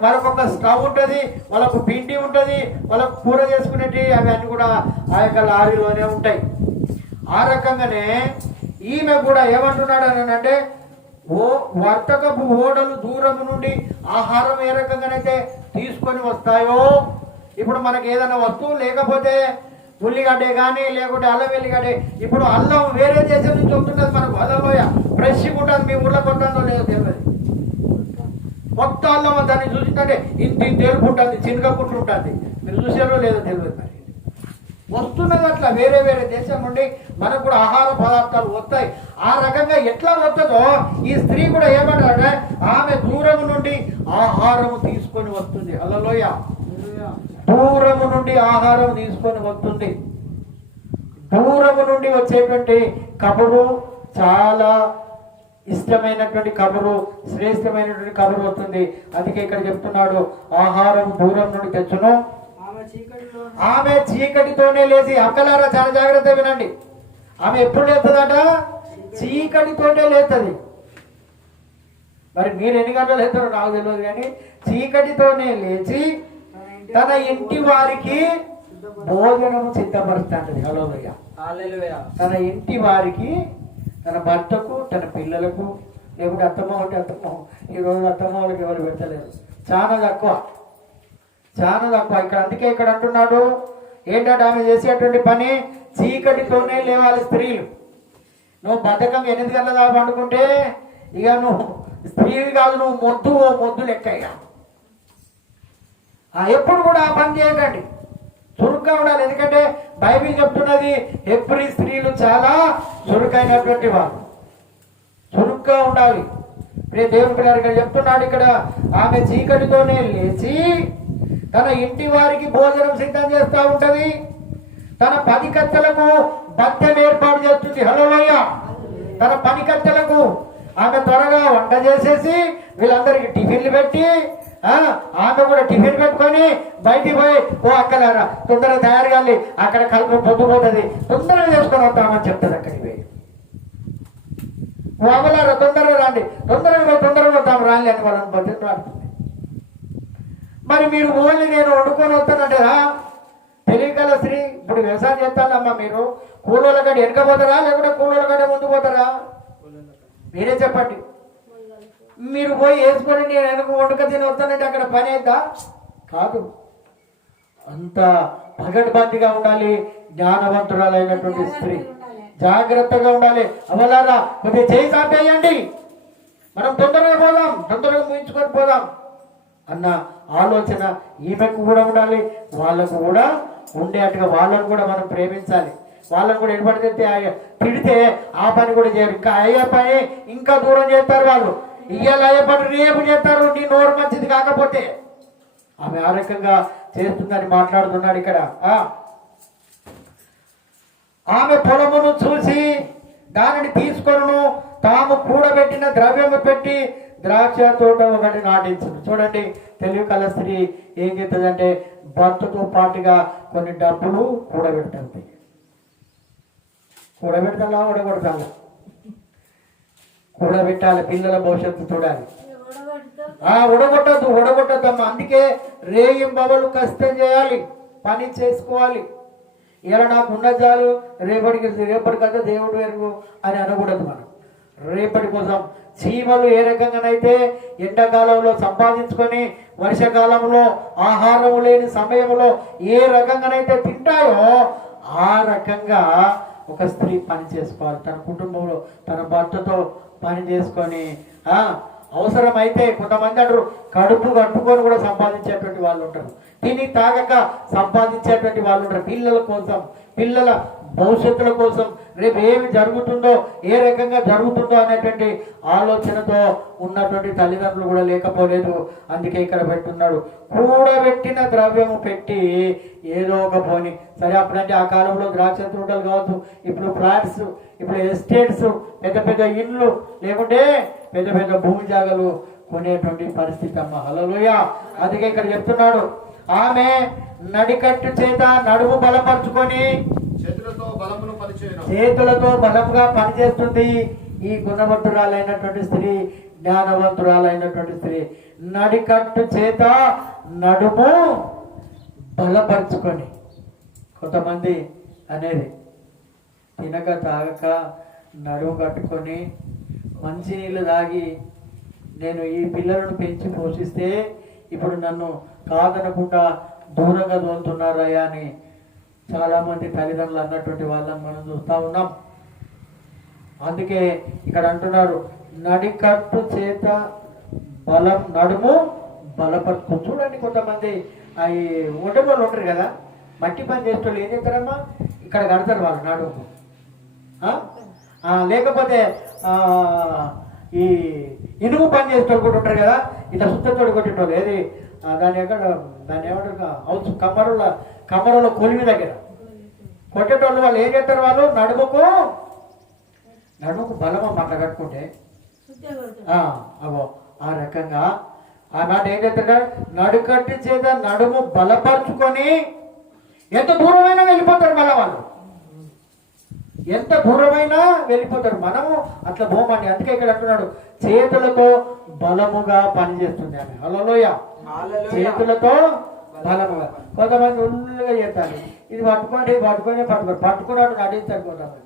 వాళ్ళకు ఒక స్టవ్ ఉంటుంది, వాళ్ళకు పిండి ఉంటుంది, వాళ్ళకు కూర చేసుకునేవి అవన్నీ కూడా ఆ యొక్క లారీలోనే ఉంటాయి. ఆ రకంగానే ఈమె కూడా ఏమంటున్నాడు అని అంటే, వర్తకపు ఓడలు దూరము నుండి ఆహారం ఏ రకంగానైతే తీసుకొని వస్తాయో, ఇప్పుడు మనకి ఏదైనా వస్తువు లేకపోతే ఉల్లిగడ్డే కానీ లేకుంటే అల్లం వెల్లిగడ్డ, ఇప్పుడు అల్లం వేరే దేశం నుంచి వస్తున్నది మనకు. అల్లలోయ ఫ్రెష్గా ఉంటుంది. మీ ఊళ్ళో కొట్టాలో లేదో తెలియదు. మొత్తం అల్లం దాన్ని చూసిందంటే ఇంత తెలుపు ఉంటుంది, చిన్నగా పుట్టు ఉంటుంది. మీరు చూసారో లేదో తెలియదు. మరి వస్తున్నది అట్లా వేరే వేరే దేశం నుండి మనకు కూడా ఆహార పదార్థాలు వస్తాయి. ఆ రకంగా ఎట్లా వస్తుందో ఈ స్త్రీ కూడా ఏమంటారంటే ఆమె దూరం నుండి ఆహారం తీసుకొని వస్తుంది. హల్లెలూయా. దూరము నుండి ఆహారం తీసుకొని వస్తుంది. దూరము నుండి వచ్చేటువంటి కబురు చాలా ఇష్టమైనటువంటి కబురు, శ్రేష్టమైనటువంటి కబురు వస్తుంది. అందుకే ఇక్కడ చెప్తున్నాడు ఆహారం దూరం నుండి తెచ్చును, ఆమె చీకటితోనే లేచి. అక్కలారా చాలా జాగ్రత్త వినండి. ఆమె ఎప్పుడు లేస్తుందట? చీకటితోనే లేస్తుంది. మరి మీరు ఎన్ని గంటలు లేస్తారో నాకు తెలియదు, కానీ చీకటితోనే లేచి తన ఇంటి వారికి భోజనం సిద్ధపరుస్తాంటది. హల్లెలూయా. తన ఇంటి వారికి, తన భర్తకు, తన పిల్లలకు, లేకుంటే అత్తమ్మ ఉంటే అత్తమ్మ. ఈరోజు అత్తమ్మ వాళ్ళకి ఎవరు పెట్టలేరు, చాలా తక్కువ, చాలా తక్కువ. ఇక్కడ అందుకే ఇక్కడ అంటున్నాడు ఏంటంటే ఆమె చేసేటువంటి పని చీకటితోనే లేవాలి స్త్రీలు. నువ్వు బద్ధకం 8 గంటల దాకా పండుకుంటే ఇక నువ్వు స్త్రీవి కాదు, నువ్వు మొద్దు లెక్క. ఇక ఎప్పుడు కూడా ఆ పని చేయకండి, చురుగ్గా ఉండాలి. ఎందుకంటే బైబిల్ చెప్తున్నది ఎవ్రీ స్త్రీలు చాలా చురుకైనటువంటి వారు, చురుగ్గా ఉండాలి. దేవుని పిల్లలు ఇక్కడ చెప్తున్నాడు, ఇక్కడ ఆమె చీకటితోనే లేచి తన ఇంటి వారికి భోజనం సిద్ధం చేస్తూ ఉంటది. తన పని కత్తెలకు భత్యం ఏర్పాటు చేస్తుంది. హల్లెలూయా. తన పని కత్తెలకు ఆమె త్వరగా వంట చేసేసి వీళ్ళందరికీ టిఫిన్లు పెట్టి ఆమె కూడా టిఫిన్ పెట్టుకొని బయటికి పోయి, ఓ అక్కలారా తొందరగా తయారు కాలి, అక్కడ కలుపు పొద్దుపోతుంది, తొందరగా చేసుకొని వస్తామని చెప్తుంది. అక్కడికి పోయి, ఓ అమ్మలారా తొందరగా రండి, తొందరగా వస్తాము రాలి అని వాళ్ళని బతిలాడుతుంది. మరి మీరు ఓన్లీ నేను వండుకొని వస్తానంటారా? తెలియగల స్త్రీ ఇప్పుడు వ్యవసాయం చేస్తానమ్మా, మీరు కూలోళ్ళ గడి వెనకపోతారా లేకుంటే కూలోళ్ళ గడి ముందు పోతారా? మీరే చెప్పండి. మీరు పోయి వేసుకొని నేను వెనక వండుక తిని వస్తానంటే అక్కడ పని అయిద్దా? కాదు. అంత పగడ్బందీగా ఉండాలి జ్ఞానవంతురాలైనటువంటి స్త్రీ, జాగ్రత్తగా ఉండాలి. అవలారా కొద్దిగా చేయి సాపేయండి, మనం తొందరగా పోదాం, తొందరగా ముగించుకొని పోదాం అన్న ఆలోచన ఈమెకు కూడా ఉండాలి, వాళ్ళకు కూడా ఉండేట్టుగా వాళ్ళను కూడా మనం ప్రేమించాలి. వాళ్ళని కూడా ఎడబడితే తిడితే ఆ పని కూడా చేయరు, ఇంకా అయ్యే పని ఇంకా దూరం చేస్తారు. వాళ్ళు ఇయ్యాలి అయ్యే పని రేపు చేస్తారు, నీ నోరు మంచిది కాకపోతే. ఆమె ఆ రకంగా చేస్తుందని మాట్లాడుతున్నాడు ఇక్కడ. ఆమె పొలమును చూసి దానిని తీసుకొను, తాము కూడబెట్టిన ద్రవ్యము పెట్టి ద్రాక్ష తోట ఒకటి నాటించును. చూడండి, తెలివి కల స్త్రీ ఏం చేస్తుందంటే భర్తతో పాటుగా కొన్ని డబ్బులు కూడబెడుతుంది. కూడబెడతాలా కూడబెట్టాలి, పిల్లల భవిష్యత్తు చూడాలి. ఉడగొట్టద్దమ్మా. అందుకే రేయింబవలు కష్టం చేయాలి, పని చేసుకోవాలి. ఇలా నాకు ఉన్న చాలు, రేపటికంతా దేవుడు ఎరుగు అని అనకూడదు. మనం రేపటి కోసం చీమలు ఏ రకంగానైతే ఎండాకాలంలో సంపాదించుకొని వర్షాకాలంలో ఆహారం లేని సమయంలో ఏ రకంగానైతే తింటాయో ఆ రకంగా ఒక స్త్రీ పని చేసుకోవాలి. తన కుటుంబంలో తన భర్తతో పని చేసుకొని అవసరమైతే కొంతమంది అంటారు కడుపు కట్టుకొని కూడా సంపాదించేటువంటి వాళ్ళు ఉంటారు, తిని తాగక సంపాదించేటువంటి వాళ్ళు ఉంటారు. పిల్లల కోసం, పిల్లల భవిష్యత్తుల కోసం, రేపు ఏమి జరుగుతుందో ఏ రకంగా జరుగుతుందో అనేటువంటి ఆలోచనతో ఉన్నటువంటి తల్లిదండ్రులు కూడా లేకపోలేదు. అందుకే ఇక్కడ పెట్టున్నాడు, కూడబెట్టిన ద్రవ్యము పెట్టి ఏదో ఒక పోని. సరే, అప్పుడంటే ఆ కాలంలో ద్రాక్ష తోటలు కావచ్చు, ఇప్పుడు ఫ్లాట్స్, ఇప్పుడు ఎస్టేట్స్, పెద్ద పెద్ద ఇండ్లు, లేకుంటే పెద్ద పెద్ద భూమి జాగాలు కొనేటువంటి పరిస్థితి అమ్మ. హల్లెలూయా. అందుకే ఇక్కడ చెప్తున్నాడు, ఆమె నడికట్టు చేత నడుము బలపరుచుకొని చేతులతో బలముగా పనిచేస్తుంది. ఈ గుణవంతురాలైనటువంటి స్త్రీ, జ్ఞానవంతురాలైనటువంటి స్త్రీ నడికట్టు చేత నడుము బలపరుచుకొని. కొంతమంది అనేది తినక తాగక నడుము కట్టుకొని మంచి నీళ్ళు తాగి నేను ఈ పిల్లలను పెంచి పోషిస్తే ఇప్పుడు నన్ను కాదనకుండా దూరంగా తోలుతున్నారయ్యా అని చాలామంది తల్లిదండ్రులు అన్నటువంటి వాళ్ళని మనం చూస్తూ ఉన్నాం. అందుకే ఇక్కడ అంటున్నారు, నడికట్టు చేత నడుము బలపరుచు. చూడండి, కొంతమంది అవి ఒంటరిలో ఉంటారు కదా, మట్టి పని చేసేటోళ్ళు ఏం చేస్తారమ్మా, ఇక్కడ కడతారు వాళ్ళు నడుము. లేకపోతే ఈ ఇనుము పని చేసేటోళ్ళు కూడా ఉంటారు కదా, ఇట్లా సుత్తతోడు కొట్టేటోళ్ళు. ఏది దాన్ని ఏమంటారు, హౌస్ కమ్మరుల కొలిమి దగ్గర కొట్టేటోళ్ళు. వాళ్ళు ఏం చేస్తారు, వాళ్ళు నడుముకు బలం అట్లా కట్టుకుంటే అవో ఆ రకంగా ఆనాడు ఏం చేస్తాడు, నడుకట్టి చేత నడుము బలపరుచుకొని ఎంత దూరమైనా వెళ్ళిపోతారు. మళ్ళీ వాళ్ళు ఎంత దూరమైనా వెళ్ళిపోతారు. మనము అట్లా పోమండి. అందుకే ఇక్కడ అంటున్నాడు, చేతులతో బలముగా పనిచేస్తుంది ఆమె. హల్లెలూయ. చేతులతో బలముగా. కొంతమంది ఉల్లుగా చేస్తారు, ఇది పట్టుకున్నట్టు నటించారు కొంతమంది.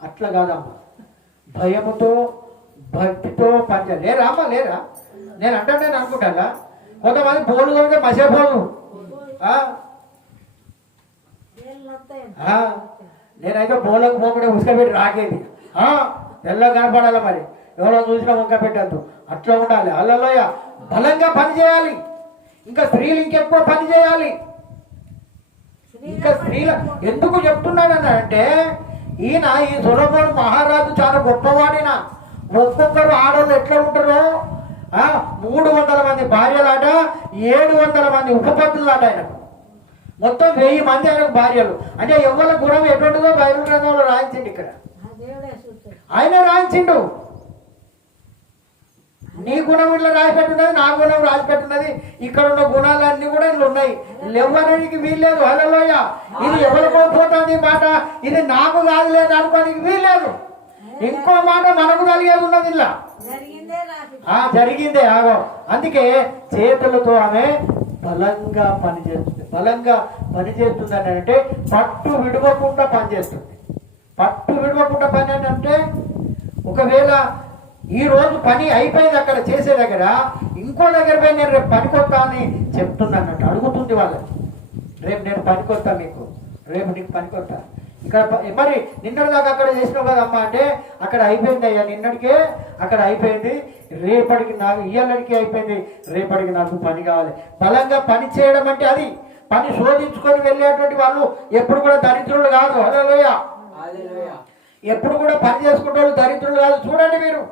అట్లా కాదమ్మా, భయముతో భక్తితో పనిచేయాలి. లేరా అమ్మా, లేరా? నేను అనుకుంటానా, కొంతమంది పోలు కొడితే మసే పోలు. నేనైతే బోలకు పోకుండా ఉసుకబెట్టి రాకేది. తెల్ల కనపడాలి, మరి ఎవరో చూసినా వంక పెట్టద్దు. అట్లా ఉండాలి. హల్లెలూయ. బలంగా పని చేయాలి. ఇంకా స్త్రీలు ఇంకెక్కువ పని చేయాలి. ఇంకా స్త్రీల ఎందుకు చెప్తున్నాడని అంటే, ఈయన ఈ సొలొమోను మహారాజు చాలా గొప్పవాడిన. ఒక్కొక్కరు ఆడవాళ్ళు ఎట్లా ఉంటారో, 300 మంది భార్యలాట, 700 మంది ఉపపత్తులాట. ఆయనకు మొత్తం 1000 మంది ఆయనకు భార్యలు. అంటే ఎవరి గుణం ఎటువంటిదో బైబిల్ గ్రంథంలో రాయించిండు. ఇక్కడ ఆయనే రాయించిండు. నీ గుణం ఇట్లా రాసిపెట్టున్నది, నా గుణం రాసిపెట్టున్నది. ఇక్కడ ఉన్న గుణాలన్నీ కూడా ఇట్లా ఉన్నాయి. లేవడానికి వీల్లేదు. హల్లెలూయ. ఇది ఎవరికో పోతుంది మాట, ఇది నాకు కాదులేదు అనుకోనికి వీల్లేదు. ఇంకో మాట మనకు కలిగేది ఉన్నది. ఇలా జరిగిందే ఆగో. అందుకే చేతులతో ఆమె బలంగా పనిచేస్తుంది. బలంగా పనిచేస్తుంది అని అంటే పట్టు విడవకుండా పనిచేస్తుంది. పట్టు విడవకుండా పని అని అంటే, ఒకవేళ ఈ రోజు పని అయిపోయింది అక్కడ చేసే దగ్గర, ఇంకో దగ్గర పోయి నేను రేపు పనికొస్తా అని చెప్తున్నాను అన్నట్టు అడుగుతుంది వాళ్ళని. రేపు నేను పనికొస్తా, మీకు రేపు నీకు పనికొస్తా. ఇక్కడ మరి నిన్నటి దాకా అక్కడ చేసినావు కదమ్మా అంటే, అక్కడ అయిపోయింది అయ్యా, నిన్నటికే అక్కడ అయిపోయింది, రేపటికి నాకు ఇయ్యాలడికి అయిపోయింది, రేపటికి నాకు పని కావాలి. బలంగా పని చేయడం అంటే అది. పని శోధించుకొని వెళ్ళేటువంటి వాళ్ళు ఎప్పుడు కూడా దరిద్రులు కాదు. హల్లెలూయ. ఎప్పుడు కూడా పని చేసుకునే వాళ్ళు దరిద్రులు కాదు. చూడండి మీరు,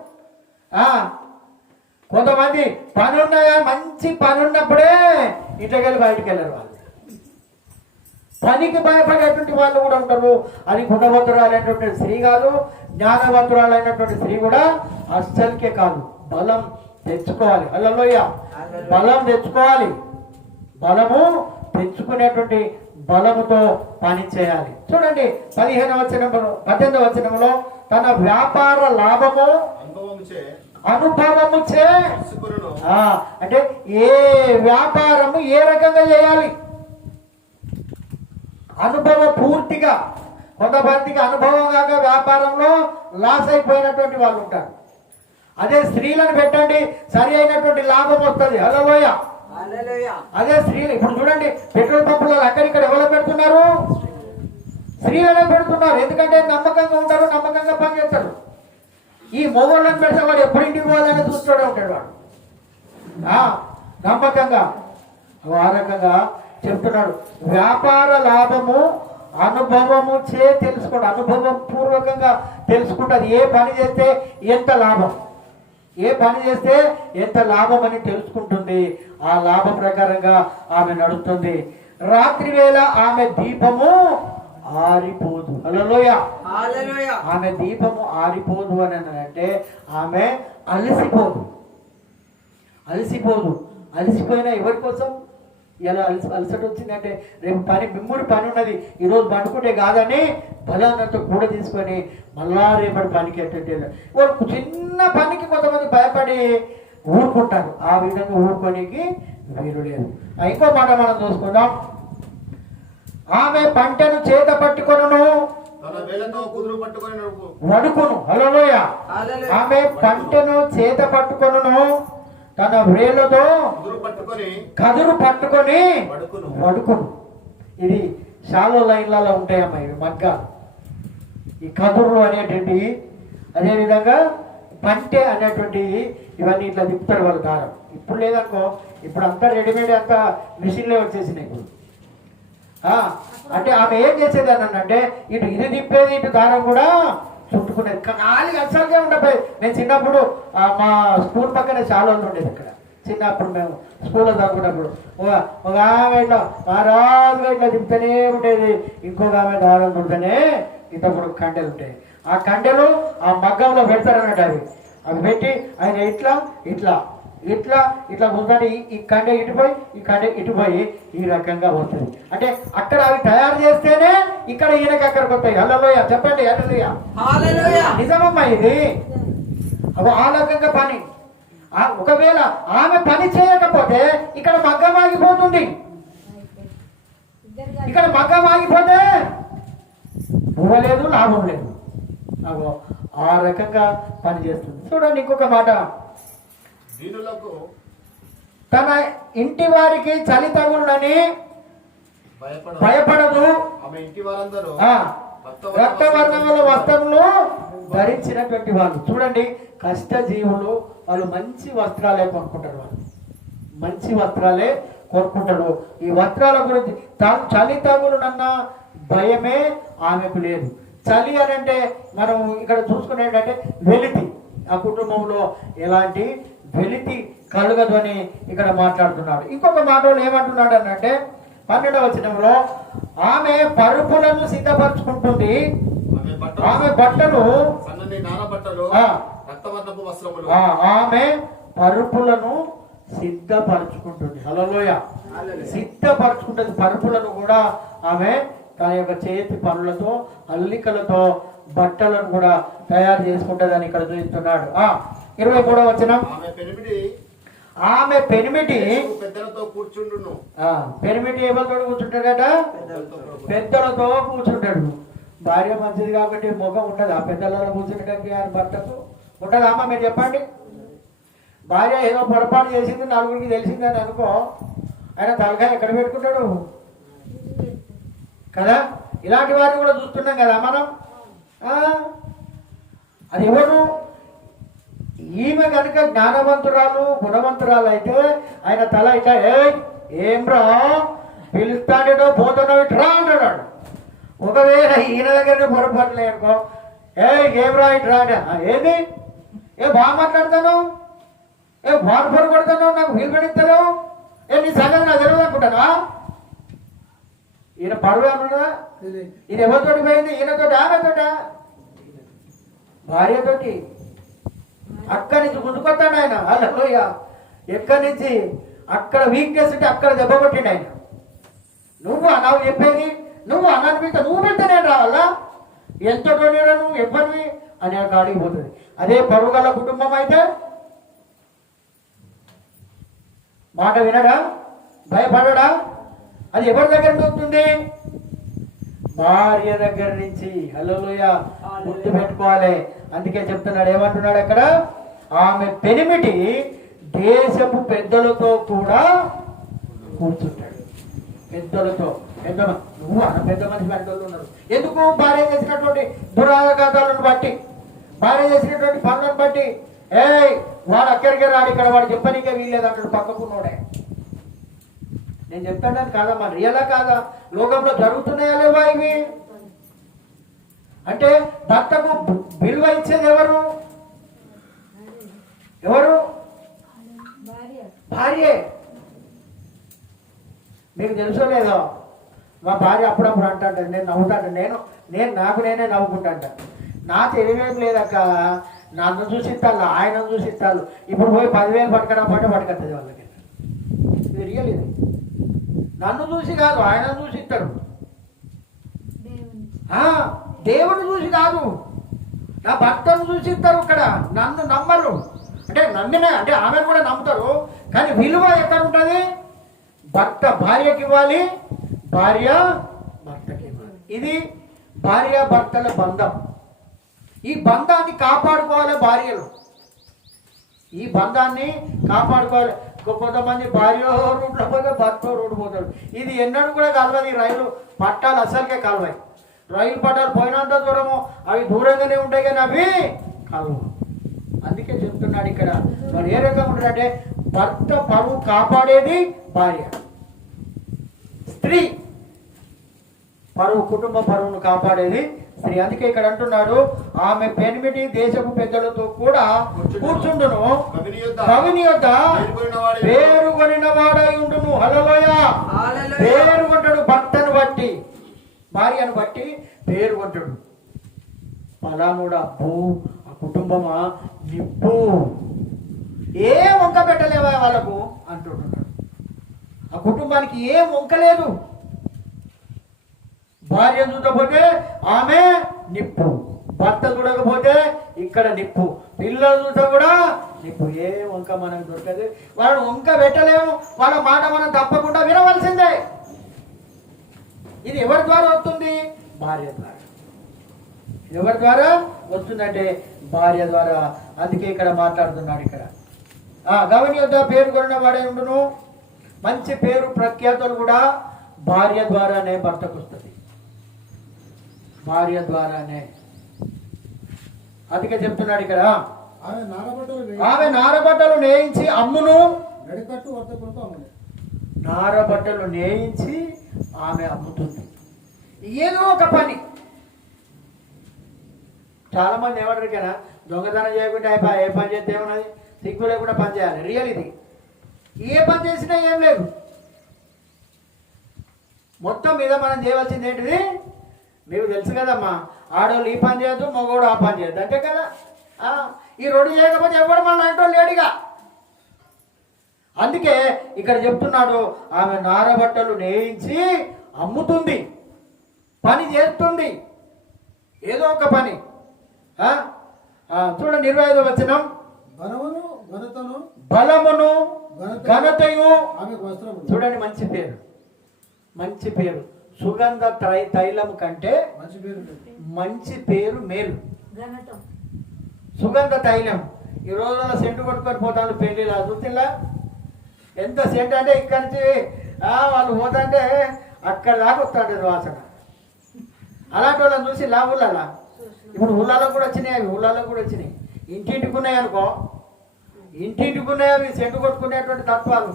కొంతమంది పని ఉన్నాయా, మంచి పని ఉన్నప్పుడే ఇంట్లోకెళ్ళి బయటికి వెళ్ళరు. వాళ్ళు పనికి భయపడేటువంటి వాళ్ళు కూడా ఉంటారు. అది గుణవంతురాలైనటువంటి స్త్రీ కాదు, జ్ఞానవంతురాలైనటువంటి స్త్రీ కూడా అస్సలకే కాదు. బలం తెచ్చుకోవాలి. హల్లెలూయ. బలం తెచ్చుకోవాలి. బలము తెచ్చుకునేటువంటి బలముతో పని చేయాలి. చూడండి 18వ వచనంలో తన వ్యాపార లాభము అనుభవము చే, అంటే ఏ వ్యాపారము ఏ రకంగా చేయాలి, అనుభవం పూర్తిగా. కొంతమందికి అనుభవం కాక వ్యాపారంలో లాస్ అయిపోయినటువంటి వాళ్ళు ఉంటారు. అదే స్త్రీలను పెట్టండి, సరి అయినటువంటి లాభం వస్తుంది. హల్లెలూయ. అదే స్త్రీలు ఇప్పుడు చూడండి, పెట్రోల్ పంపులలో అక్కడిక్కడ ఎవరు పెడుతున్నారు, స్త్రీలనే పెడుతున్నారు. ఎందుకంటే నమ్మకంగా ఉంటారు, నమ్మకంగా పనిచేస్తారు. ఈ మొగోళ్ళని పెడితే వాడు ఎప్పుడు ఇంటికి పోవాలని చూస్తూనే ఉంటాడు వాడు, నమ్మకంగా. ఆ రకంగా చెప్తున్నాడు, వ్యాపార లాభము అనుభవము చే తెలుసుకోండి. అనుభవం పూర్వకంగా తెలుసుకుంటుంది. ఏ పని చేస్తే ఎంత లాభం, ఏ పని చేస్తే ఎంత లాభం అని తెలుసుకుంటుంది. ఆ లాభం ప్రకారంగా ఆమె నడుస్తుంది. రాత్రి వేళ ఆమె దీపము ఆరిపోదు. హల్లెలూయ. ఆమె దీపము ఆరిపోదు అని అంటే ఆమె అలసిపోదు. అలసిపోయినా ఎవరి కోసం? ఇలా అలసట వచ్చిందంటే రేపు మిమ్ముడి పని ఉన్నది, ఈరోజు పండుకుంటే కాదని బలాన్నంతా కూడా తీసుకొని మళ్ళా రేపటి పనికి ఎట్టే చిన్న పనికి కొంతమంది భయపడి ఊరుకుంటారు. ఆ విధంగా ఊరుకోనికి వీలు లేదు. ఇంకో మాట మనం చూసుకుందాం. ఆమె పంటను చేత పట్టుకొనును వడుకును. హల్లెలూయ. ఆమె పంటను చేత పట్టుకొనును, తన వేలతో కదురు పట్టుకొని వడుకును. ఇది షాలో లైన్లలో ఉంటాయమ్మా ఇవి మగ్గాలు. ఈ కదురు అనేటువంటి, అదేవిధంగా పంటె అనేటువంటి, ఇవన్నీ ఇట్లా తిప్పుతారు వాళ్ళు దారం. ఇప్పుడు లేదనుకో, ఇప్పుడు అంతా రెడీమేడ్, అంతా మిషన్లే వచ్చేసినాయి. ఇప్పుడు అంటే ఆమె ఏం చేసేది అని అంటే ఇటు ఇది తిప్పేది, ఇటు దారం కూడా చుట్టుకునేది. ఖాళీ అసలుగా ఉండపోయి. నేను చిన్నప్పుడు మా స్కూల్ పక్కనే చాలా ఉండేది ఇక్కడ. చిన్నప్పుడు మేము స్కూల్లో చదువుకున్నప్పుడు ఒక ఆమె ఇట్లా మహారాజుగా ఇట్లా తిప్పుతూనే ఉండేది, ఇంకొక ఆమె దారం చుడుతూనే ఇంతప్పుడు కండెలు ఉంటాయి. ఆ కండెలు ఆ మగ్గంలో పెడతారన్నట్టు. అవి పెట్టి ఆయన ఇట్లా ఇట్లా ఇట్లా ఇట్లా కూర్చొని ఈ కండె ఇటుపోయి ఈ కండె ఇటుపోయి ఈ రకంగా వస్తుంది. అంటే అక్కడ అవి తయారు చేస్తేనే ఇక్కడ ఈయనకి అక్కడికి వస్తాయి. హల్లెలూయా చెప్పండి. హల్లెలూయా నిజమమ్మా ఇది. అవి ఆ రకంగా పని. ఒకవేళ ఆమె పని చేయకపోతే ఇక్కడ మగ్గం ఆగిపోతుంది. ఇక్కడ మగ్గం ఆగిపోతే పువ్వలేదు, లాభం లేదు. నాకు ఆ రకంగా పని చేస్తుంది. చూడండి ఇంకొక మాట, తన ఇంటి వారికి చలి తగులని భయపడదు, రక్తవర్ణముల వస్త్రములు ధరించినటువంటి వాళ్ళు. చూడండి కష్టజీవులు వాళ్ళు మంచి వస్త్రాలే కొనుక్కుంటారు. వాళ్ళు మంచి వస్త్రాలే కొనుక్కుంటారు. ఈ వస్త్రాల గురించి చలి తగులునన్న భయమే ఆమెకు లేదు. చలి అని అంటే మనం ఇక్కడ చూసుకునేటంటే వెలితి. ఆ కుటుంబంలో ఎలాంటి వెలితి కలుగదు అని ఇక్కడ మాట్లాడుతున్నాడు. ఇంకొక మాటలో ఏమంటున్నాడు అనంటే 12వ వచనంలో ఆమె పరుపులను సిద్ధపరచుకుంటుంది, ఆమె బట్టలు ఆమె పరుపులను సిద్ధపరచుకుంటుంది. హల్లెలూయా సిద్ధపరచుకుంటుంది. పరుపులను కూడా ఆమె తన యొక్క చేతి పనులతో అల్లికలతో బట్టలను కూడా తయారు చేసుకుంటుందని ఇక్కడ చూస్తున్నాడు. 23వ వచనం ఆమె పెనిమిటి పెద్దలతో కూర్చుండును. పెనిమిటి ఎవరితో కూర్చుంటాడట? పెద్దలతో కూర్చుంటాడు. భార్య మంచిది కాబట్టి ముఖం ఉంటుంది. ఆ పెద్దలలో కూర్చుంటానికి ఆయన భర్తకు ఉంటుందా అమ్మ? మీరు చెప్పండి. భార్య ఏదో పొరపాటు చేసింది, నలుగురికి తెలిసింది అని అనుకో, ఆయన తలకాయ ఎక్కడ పెట్టుకుంటాడు కదా? ఇలాంటి వారిని కూడా చూస్తున్నాం కదా మనం. అది ఎవరు? ఈమె కనుక జ్ఞానవంతురాలు గుణవంతురాలు అయితే ఆయన తల ఇట్లా ఏం రా పిలుస్తాడో పోతున్నావు ఇట్రా అంటున్నాడు. ఒకవేళ ఈయన దగ్గర పొరపాటు లేనుకో ఏం రా ఇట్రా అంటే ఏంది బాగా మాట్లాడతాను, బాగా పొర కొడతాను, నాకు వీలు పెడతాను, నీ సంగతి నాకు తెలియదు అనుకుంటానా? ఈయన పరువు ఏమన్నా? ఈయన ఎవరితోటి పోయింది? ఈయనతోటి ఆమెతోట? భార్యతోటి. అక్కడి నుంచి ముందుకొస్తాడు ఆయన. హల్లెలూయా ఎక్కడి నుంచి అక్కడ వీక్నెస్ ఉంటే అక్కడ దెబ్బ కొట్టిండు ఆయన. నువ్వు అన్నావు చెప్పేది, నువ్వు అన్నాను పిలితే నువ్వు పెడితేనే రావాలా? ఎంత కొనిరా నువ్వు ఎవరివి అని అక్కడ అడిగిపోతుంది. అదే పరుగల కుటుంబం అయితే మాట వినడా? భయపడడా? అది ఎవరి దగ్గర దొరుకుతుంది? భార్య దగ్గర నుంచి. హల్లెలూయా గుర్తు పెట్టుకోవాలి. అందుకే చెప్తున్నాడు, ఏమంటున్నాడు అక్కడ? ఆమె పెనిమిటి దేశపు పెద్దలతో కూడా కూర్చుంటాడు. పెద్దలతో నువ్వు అన్న పెద్ద మనిషి పెద్దలు ఉన్నారు. ఎందుకు? భార్య చేసినటువంటి దురాఘాతాలను బట్టి, భార్య చేసినటువంటి పనులను బట్టి వాడు అక్కడికే రాడు, ఇక్కడ వాడు చెప్పనీకే వీల్లేదు అంటాడు పక్కకున్నోడే. నేను చెప్తాను కాదమ్మా, రియలా కాదా? లోకంలో జరుగుతున్నాయా లేవా ఇవి? అంటే భర్తకు విలువ ఇచ్చేది ఎవరు? ఎవరు? భార్యే. మీకు తెలుసో లేదో, మా భార్య అప్పుడప్పుడు అంటాడు, నేను నవ్వుతాడు, నేను నాకు నేనే నవ్వుకుంటాంట. నా తెలివేం లేదక్క, నన్ను చూసిస్తాను, ఆయన చూసిస్తాను. ఇప్పుడు పోయి 10,000 పట్టుకరా పట్టుకొస్తుంది వాళ్ళకి. ఇది రియల్. ఇది నన్ను చూసి కాదు, ఆయన చూసి ఇస్తాడు. దేవుడు చూసి కాదు, నా భర్తను చూసి ఇస్తారు. ఇక్కడ నన్ను నమ్మరు. అంటే నమ్మిన అంటే ఆమెను కూడా నమ్ముతారు, కానీ విలువ ఎక్కడ ఉంటుంది? భర్త భార్యకి ఇవ్వాలి, భార్య భర్తకి ఇవ్వాలి. ఇది భార్య భర్తల బంధం. ఈ బంధాన్ని కాపాడుకోవాలి భార్యలు. ఈ బంధాన్ని కాపాడుకోవాలి. కొంతమంది భార్య రూట్లో పోతే భర్త రోడ్డు పోతాడు. ఇది ఎన్నడూ కూడా కలవదు. ఈ రైలు పట్టాలు అసలుకే కలవాయి. రైలు పట్టాలు పోయినంత దూరము అవి దూరంగానే ఉంటాయి, కానీ అవి కలవు. అందుకే చెప్తున్నాడు ఇక్కడ. మరి ఏ రకంగా ఉంటాడంటే భర్త పరువు కాపాడేది భార్య. స్త్రీ పరువు, కుటుంబ పరువును కాపాడేది స్త్రీ. అందుకే ఇక్కడ అంటున్నాడు, ఆమె పెనిమిటి దేశపు పెద్దలతో కూడా కూర్చుండును, కవిని యొద్ద పేరుగొనిన వాడై ఉండును. హల్లెలూయా. పేరు కొంటాడు, భర్తను బట్టి, భార్యను బట్టి పేరు కొంటాడు. పలానుడు అబ్బు, ఆ కుటుంబమా నిప్పు, ఏ వంక పెట్టలేవా వాళ్ళకు అంటుంటున్నాడు. ఆ కుటుంబానికి ఏ వంక లేదు. భార్య చూడకపోతే ఆమె నిప్పు, భర్త చూడకపోతే ఇక్కడ నిప్పు, పిల్లలు చూస్తే కూడా నిప్పు. ఏ వంక మనకు దొరకదు. వాళ్ళని వంక పెట్టలేము, వాళ్ళ మాట మనం తప్పకుండా వినవలసిందే. ఇది ఎవరి ద్వారా వస్తుంది? భార్య ద్వారా. ఎవరి ద్వారా వస్తుందంటే భార్య ద్వారా. అందుకే ఇక్కడ మాట్లాడుతున్నాడు. ఇక్కడ గవని యొద్ద పేరు కొన్న వాడే ఉండును. మంచి పేరు ప్రఖ్యాతులు కూడా భార్య ద్వారానే భర్తకు వస్తుంది, భార్య ద్వారానే. అందుకే చెప్తున్నాడు ఇక్కడ, ఆమె నారబట్టలు నేయించి అమ్మును. నారబట్టలు నేయించి ఆమె అమ్ముతుంది. ఏదో ఒక పని. చాలా మంది ఏమంటారు కదా, దొంగతనం చేయకుండా ఏ పని చేస్తే ఏమన్నది, సిగ్గు లేకుండా పని చేయాలి. రియల్ ఇది. ఏ పని చేసినా ఏం లేదు. మొత్తం మీద మనం చేయవలసింది ఏంటిది? మీకు తెలుసు కదమ్మా, ఆడవాళ్ళు ఈ పని చేయొద్దు, మగవాడు ఆ పని చేయొద్దు, అంతే కదా. ఈ రెండు చేయకపోతే ఎవడు మన అంటూ లేడుగా. అందుకే ఇక్కడ చెప్తున్నాడు, ఆమె నారబట్టలు నేయించి అమ్ముతుంది, పని చేస్తుంది, ఏదో ఒక పని. చూడండి 25వ వచనం, బలమును ఘనతయు. చూడండి, మంచి పేరు, మంచి పేరు. సుగంధ తైలము కంటే మంచి పేరు మేలు. సుగంధ తైలం. ఈ రోజుల్లో సెంటు కొట్టుకొని పోతాను పెళ్లిలా, చూసిలా ఎంత సెంటు అంటే ఇక్కడి నుంచి వాళ్ళు పోతుంటే అక్కడ దాకా వస్తుంటుంది వాసన. అలాంటి వాళ్ళని చూసి ఊళ్ళలా, ఇప్పుడు ఊళ్ళలో కూడా వచ్చినాయి, అవి ఊళ్ళలో కూడా వచ్చినాయి. ఇంటింటికి ఉన్నాయి అనుకో, ఇంటింటికి ఉన్నాయి అవి సెంటు కొట్టుకునేటువంటి తత్వాలు.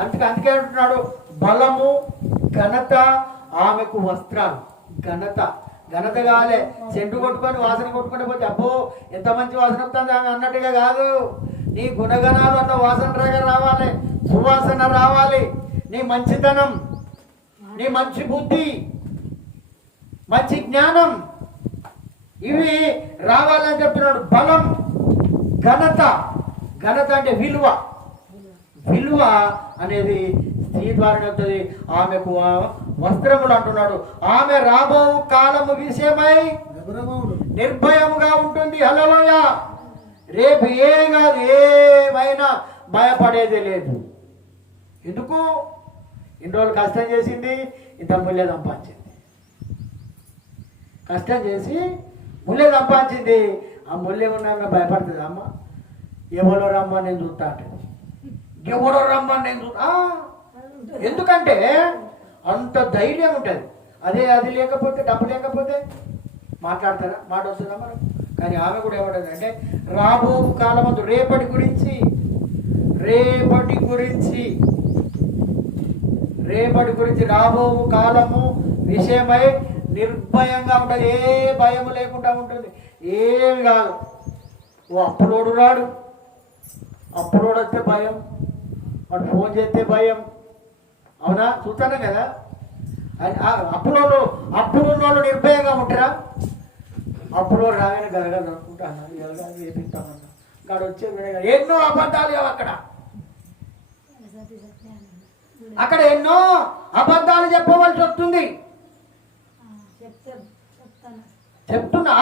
అందుకే అంటున్నాడు, బలము ఘనత ఆమెకు వస్త్రాలు. ఘనత కావాలి. సెంటు కొట్టుకొని వాసన కొట్టుకుంటే పోతే అబ్బో ఎంత మంచి వాసన వస్తుంది అన్నట్టుగా కాదు. నీ గుణగణాలు అట్లా వాసన రావాలి, సువాసన రావాలి. నీ మంచితనం, నీ మంచి బుద్ధి, మంచి జ్ఞానం, ఇవి రావాలని చెప్తున్నాడు. బలం, ఘనత. ఘనత అంటే విలువ. విలువ అనేది స్త్రీ ద్వారా వస్తుంది. ఆమెకు వస్త్రములు అంటున్నాడు. ఆమె రాబో కాలము విషయమై నిర్భయముగా ఉంటుంది. హల్లెలూయా. రేపు ఏమైనా భయపడేది లేదు. ఎందుకు? ఇన్ని రోజులు కష్టం చేసింది, ఇంత ముల్లె సంపాదించింది. కష్టం చేసి ముల్లె సంపాదించింది. ఆ ముల్లె ఉన్నా భయపడుతుంది. అమ్మ ఎవరో రమ్మని నేను చూస్తా అంటే, ఎవరో రమ్మని నేను చూస్తా. ఎందుకంటే అంత ధైర్యం ఉంటుంది. అది లేకపోతే, డబ్బు లేకపోతే మాట్లాడతారా? మాట వస్తుందా మనం? కానీ ఆమె కూడా ఏమంటుందంటే, రాబో కాలమందు, రేపటి గురించి రాబో కాలము విషయమై నిర్భయంగా ఉంటుంది. ఏ భయం లేకుండా ఉంటుంది. ఏమి కాదు. అప్పులోడు రాడు, అప్పులోడు వస్తే భయం, వాడు ఫోన్ చేస్తే భయం. అవునా? చూస్తానే కదా. అప్పుడున్నోళ్ళు నిర్భయంగా ఉంటారా? అప్పుడు రాగానే గలగలు అనుకుంటాను, గలగాలు వేపిస్తామన్నా, గాడు వచ్చే ఎన్నో అబద్ధాలు అక్కడ ఎన్నో అబద్ధాలు చెప్పవలసి వస్తుంది. చెప్తున్నా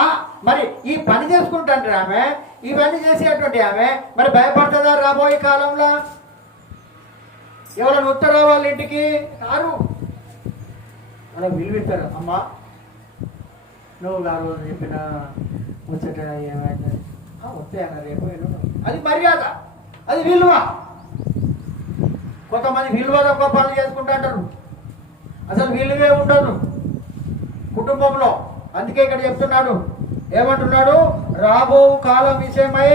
మరి ఈ పని చేసుకుంటాంటారు ఆమె, ఇవన్నీ చేసేటువంటి ఆమె మరి భయపడుతుందా? రాబోయే కాలంలో ఎవరైనా ఉత్తర వాళ్ళ ఇంటికి రారు, అలా విలువిస్తారు. అమ్మా నువ్వు ఆ రోజు చెప్పిన ముచ్చట ఏమైంది, వస్తే అన్న రేపు. అది మర్యాద, అది విలువ. కొంతమంది విలువ తక్కువ పనులు చేసుకుంటాంటారు, అసలు విలువే ఉండదు కుటుంబంలో. అందుకే ఇక్కడ చెప్తున్నాడు, ఏమంటున్నాడు? రాబో కాలం విషయమై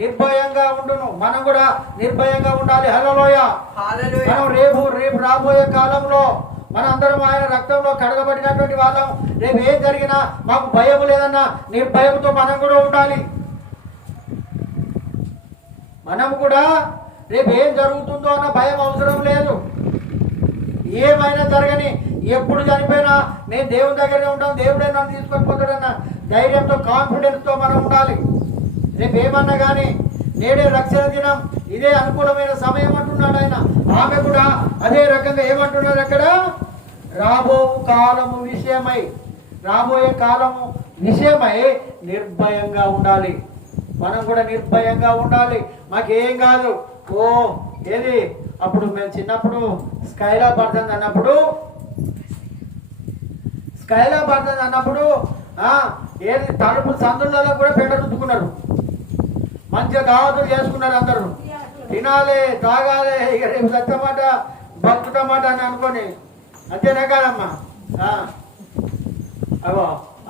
నిర్భయంగా ఉండును. మనం కూడా నిర్భయంగా ఉండాలి. హల్లెలూయా. మనం రేపు రాబోయే కాలంలో మన అందరం ఆయన రక్తంలో కడగబడినటువంటి వాళ్ళం. రేపు ఏం జరిగినా మాకు భయం లేదన్నా నిర్భయంతో మనం కూడా ఉండాలి. మనం కూడా రేపు ఏం జరుగుతుందో అన్న భయం అవసరం లేదు. ఏమైనా జరగని, ఎప్పుడు చనిపోయినా నేను దేవుని దగ్గరే ఉంటాను, దేవుడే నన్ను తీసుకొని పోతాడన్న ధైర్యంతో కాన్ఫిడెన్స్తో మనం ఉండాలి. రేపు ఏమన్నా కానీ నేడే రక్షణ దినం, ఇదే అనుకూలమైన సమయం అంటున్నాడు ఆయన. ఆమె కూడా అదే రకంగా ఏమంటున్నారు అక్కడ, రాబోయే కాలము విషయమై నిర్భయంగా ఉండాలి. మనం కూడా నిర్భయంగా ఉండాలి. మాకేం కాదు. ఏది అప్పుడు మేము చిన్నప్పుడు స్కైలా పడుతుంది అన్నప్పుడు ఏది తలుపు సందులలో కూడా పెంట రుద్దుకున్నారు, మంచిగా దావతులు చేసుకున్నారు, అందరూ తినాలి తాగాలి, ఇక రేపు సత్యమాట బతుకమాట అని అనుకొని, అంతేనా కాదమ్మా? అవో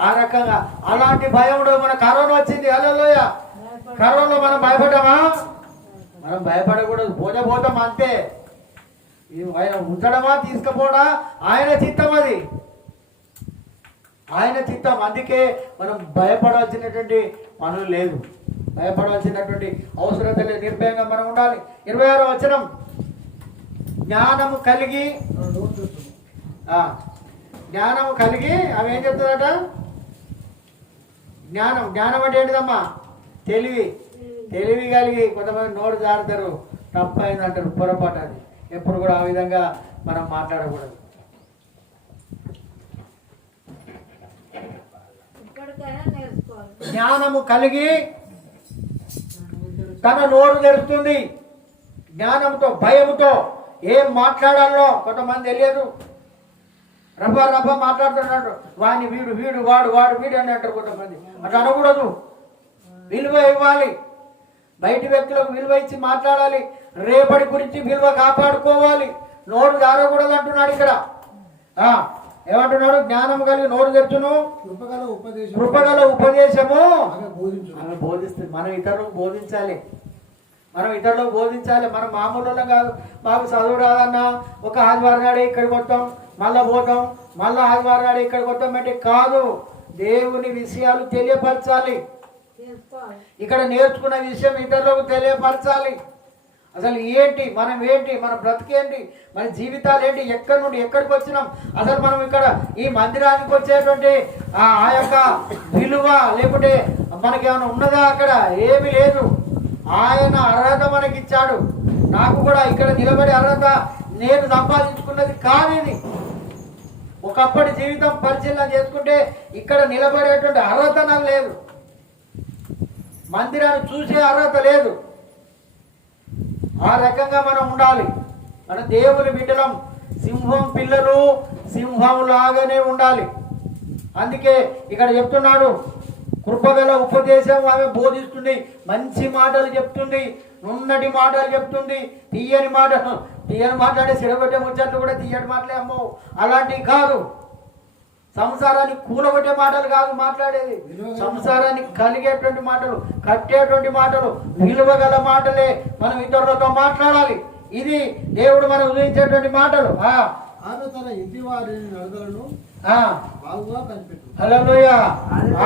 ఆ రకంగా అలాంటి భయముడు మన కరోనా వచ్చింది. హల్లెలూయా. కరోనా మనం భయపడ్డామా? మనం భయపడకూడదు. పోతాం అంతే. ఆయన ఉంచడమా తీసుకుపోవడా ఆయన చిత్తం, అది ఆయన చిత్తం. అందుకే మనం భయపడవలసినటువంటి పనులు లేదు, భయపడవలసినటువంటి అవసరం లేదు. నిర్భయంగా మనం ఉండాలి. 26వ వచనం, జ్ఞానము కలిగి అవి ఏం చెప్తుందట? జ్ఞానం అంటే ఏంటిదమ్మా? తెలివి కలిగి. కొంతమంది నోరు జారుతారు, తప్పైంది అంటారు, పొరపాటు. అది ఎప్పుడు కూడా ఆ విధంగా మనం మాట్లాడకూడదు. జ్ఞానము కలిగి తన నోరు తెరుస్తుంది. జ్ఞానంతో, భయముతో ఏం మాట్లాడాలో కొంతమంది తెలియదు. రబ్బ మాట్లాడుతున్నాడు, వాడిని వీడు వాడు వీడు అని అంటారు కొంతమంది. అట్లా అనకూడదు. విలువ ఇవ్వాలి. బయటి వ్యక్తులకు విలువ ఇచ్చి మాట్లాడాలి. రేపటి గురించి విలువ కాపాడుకోవాలి. నోరు జారకూడదు అంటున్నాడు ఇక్కడ. ఏమంటున్నాడు? జ్ఞానం కలిగి నోరు తెరుచును, కృపగల ఉపదేశము ఆమె బోధిస్తుంది. మనం ఇతరులకు బోధించాలి. మనం మామూలు కాదు. మాకు చదువు రాదన్నా ఒక ఆదివారం నాడే ఇక్కడికి వస్తాం, మళ్ళా పోతాం, మళ్ళా ఆదివారం నాడే ఇక్కడికి వస్తాం అంటే కాదు. దేవుని విషయాలు తెలియపరచాలి. ఇక్కడ నేర్చుకున్న విషయం ఇతరులకు తెలియపరచాలి. అసలు ఏంటి, మనం ఏంటి, మన బ్రతికేంటి, మన జీవితాలు ఏంటి, ఎక్కడి నుండి ఎక్కడికి వచ్చినాం, అసలు మనం ఇక్కడ ఈ మందిరానికి వచ్చేటువంటి ఆ యొక్క విలువ లేకుంటే మనకేమైనా ఉన్నదా? అక్కడ ఏమీ లేదు. ఆయన అర్హత మనకిచ్చాడు. నాకు కూడా ఇక్కడ నిలబడే అర్హత నేను సంపాదించుకున్నది కాదు. ఇది ఒకప్పటి జీవితం పరిశీలన చేసుకుంటే ఇక్కడ నిలబడేటువంటి అర్హత నాకు లేదు. మందిరాన్ని చూసే అర్హత లేదు. ఆ రకంగా మనం ఉండాలి. మన దేవుని బిడ్డలం. సింహం పిల్లలు సింహం లాగానే ఉండాలి. అందుకే ఇక్కడ చెప్తున్నాడు, కృపగల ఉపదేశం ఆమె బోధిస్తుంది. మంచి మాటలు చెప్తుంది, నున్నటి మాటలు చెప్తుంది, తీయని మాట్లాడే సిడగొట్టే ముచ్చట్లు కూడా తీయటి మాటలే అమ్మో. అలాంటివి కాదు. సంసారాన్ని కూలగొట్టే మాటలు కాదు మాట్లాడేది. సంసారాన్ని కలిగేటువంటి మాటలు, కట్టేటువంటి మాటలు, విలువ గల మాటలే మనం ఇతరులతో మాట్లాడాలి. ఇది దేవుడు మనం ఉదయించేటువంటి మాటలు. ఆమె తన ఇంటి వారిని నడకలను బాగుగా కనిపెట్టు. హల్లెలూయా.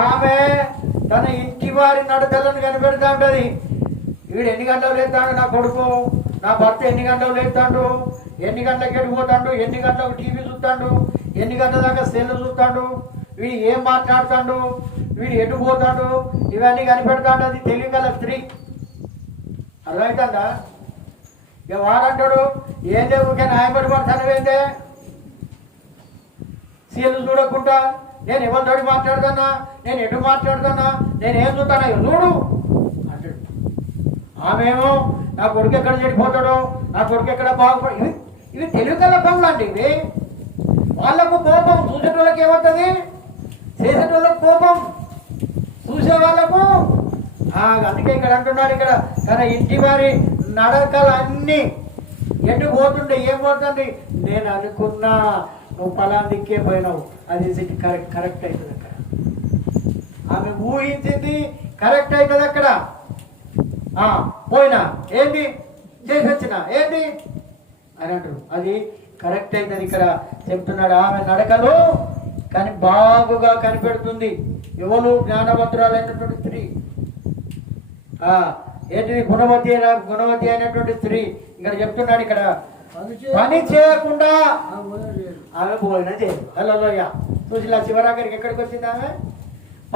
ఆమె తన ఇంటి వారి నడకలను కనిపెడతా ఉంటది. వీడు ఎన్ని గంటలు లేస్తాడు, నా కొడుకు, నా భర్త ఎన్ని గంటలు లేస్తాడు, ఎన్ని గంటలకు ఎడిపోతాడు, ఎన్ని గంటలకు టీవీ చూస్తాడు, ఎన్ని గంటల దాకా సెల్ చూస్తాడు, వీడు ఏం మాట్లాడుతాడు, వీడు ఎటు పోతాడు, ఇవన్నీ కనిపెడతాడు. అది తెలియగల స్త్రీ. అర్థమవుతుందా? ఇక వాడంటాడు, ఏందే ఊరికే న్యాయపడి పడతానువేందే, సీలు చూడకుండా నేను ఎవరితో మాట్లాడుతున్నా, నేను ఎటు మాట్లాడుతున్నా, నేను ఏం చూస్తానా చూడు అంటాడు. ఆమెమో నా కొడుకు ఎక్కడ చెడిపోతాడో, నా కొడుకు ఎక్కడ బాగుపడు. ఇవి తెలివిగల పనులు అండి. ఇవి వాళ్ళకు కోపం, చూసేటోళ్ళకి ఏమవుతుంది, చేసేటోళ్ళకు కోపం, చూసే వాళ్ళకు. అందుకే ఇక్కడ అంటున్నాడు, ఇక్కడ తన ఇంటి వారి నడకలన్నీ ఎటు పోతుండే, ఏం పోతుంది, నేను అనుకున్నా నువ్వు పలానా దిక్కే పోయినావు, అది కరెక్ట్ అవుతుంది అక్కడ. ఆమె ఊహించింది కరెక్ట్ అవుతుంది అక్కడ. పోయినా ఏంటి, చేసి వచ్చిన ఏంటి అని అంటారు. అది కరెక్ట్ అయిందని ఇక్కడ చెప్తున్నాడు. ఆమె నడకలో కానీ బాగుగా కనిపెడుతుంది. ఎవరు? జ్ఞానవంతురాలైనటువంటి స్త్రీ. ఏంటిది? గుణవతి అయినటువంటి స్త్రీ. ఇక్కడ చెప్తున్నాడు, ఇక్కడ పని చేయకుండా ఆమె భోజనం చేయదు. హల్లెలూయా. చూసిలా చివరాఖరికి ఎక్కడికి వచ్చింది ఆమె?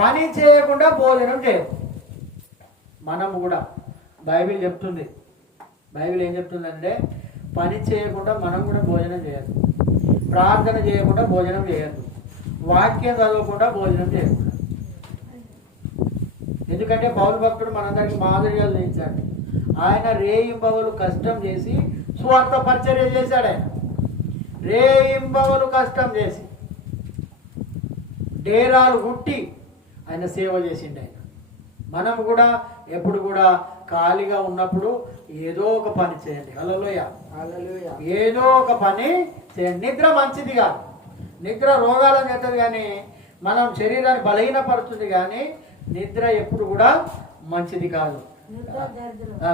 పని చేయకుండా భోజనం చేయదు. మనము కూడా బైబిల్ చెప్తుంది. బైబిల్ ఏం చెప్తుందంటే పని చేయకుండా మనం కూడా భోజనం చేయదు, ప్రార్థన చేయకుండా భోజనం చేయద్దు, వాక్యం చదవకుండా భోజనం చేయకూడదు. ఎందుకంటే పౌలు భక్తుడు మనందరికీ మాదిరిగా చేయించాడు. ఆయన రేయింబవలు కష్టం చేసి స్వార్థ పరిచర్య చేశాడు. ఆయన రేయింబవలు కష్టం చేసి డేరాలు గుట్టి ఆయన సేవ చేసిండు. ఆయన మనం కూడా ఎప్పుడు కూడా ఖాళీగా ఉన్నప్పుడు ఏదో ఒక పని చేయండి. హల్లెలూయా. ఏదో ఒక పని చేయండి. నిద్ర మంచిది కాదు. నిద్ర రోగాలను చేస్తుంది, కానీ మనం శరీరాన్ని బలహీనపరుస్తుంది. కానీ నిద్ర ఎప్పుడు కూడా మంచిది కాదు,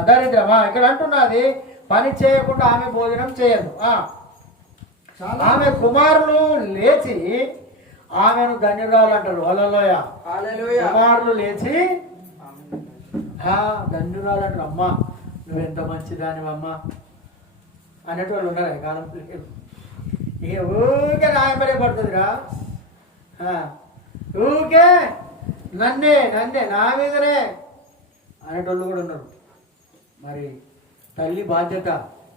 దరిద్రమా. ఇక్కడ అంటున్నది పని చేయకుండా ఆమె భోజనం చేయదు. ఆమె కుమారులు లేచి ఆమెను ధన్యురాలు అంటారు. హల్లెలూయా. కుమారులు లేచి ధన్యురాలు అంటారు. అమ్మా నువ్వెంత మంచిదానివమ్మా అనేటోళ్ళు ఉన్నారు కాలం. ఇక ఊరికే రాయబడే పడుతుందిరా, ఊరికే నన్నే నా మీదనే అనేటోళ్ళు కూడా ఉన్నారు. మరి తల్లి బాధ్యత,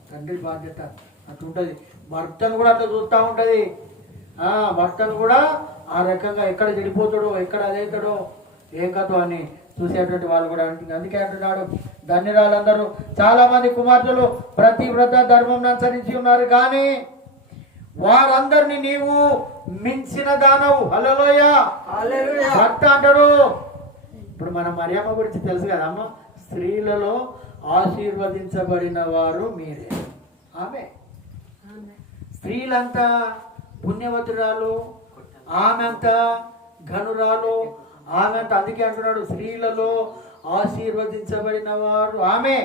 తండ్రి బాధ్యత అట్లుంటుంది. భర్తను కూడా అట్లా చూస్తూ ఉంటుంది. భర్తను కూడా ఆ రకంగా ఎక్కడ చెడిపోతాడో, ఎక్కడ అదవుతాడో, ఏం కథో అని చూసేటువంటి వాళ్ళు కూడా ఉంటుంది. అందుకే అంటున్నాడు, ధన్యురాలందరూ. చాలా మంది కుమార్తెలు ప్రతివ్రత ధర్మం అనుసరించి ఉన్నారు, కానీ వారందరినీ నీవు మించిన దానవు. హల్లెలూయా. భర్త అంటాడు. ఇప్పుడు మన మరియమ్మ గురించి తెలుసు కదా అమ్మ. స్త్రీలలో ఆశీర్వదించబడిన వారు మీరే. ఆమె స్త్రీలంతా పుణ్యవతురాలు, ఆమె అంతా ఘనురాలు, ఆమె అంతా. అందుకే అంటున్నాడు స్త్రీలలో ఆశీర్వదించబడిన వారు ఆమె.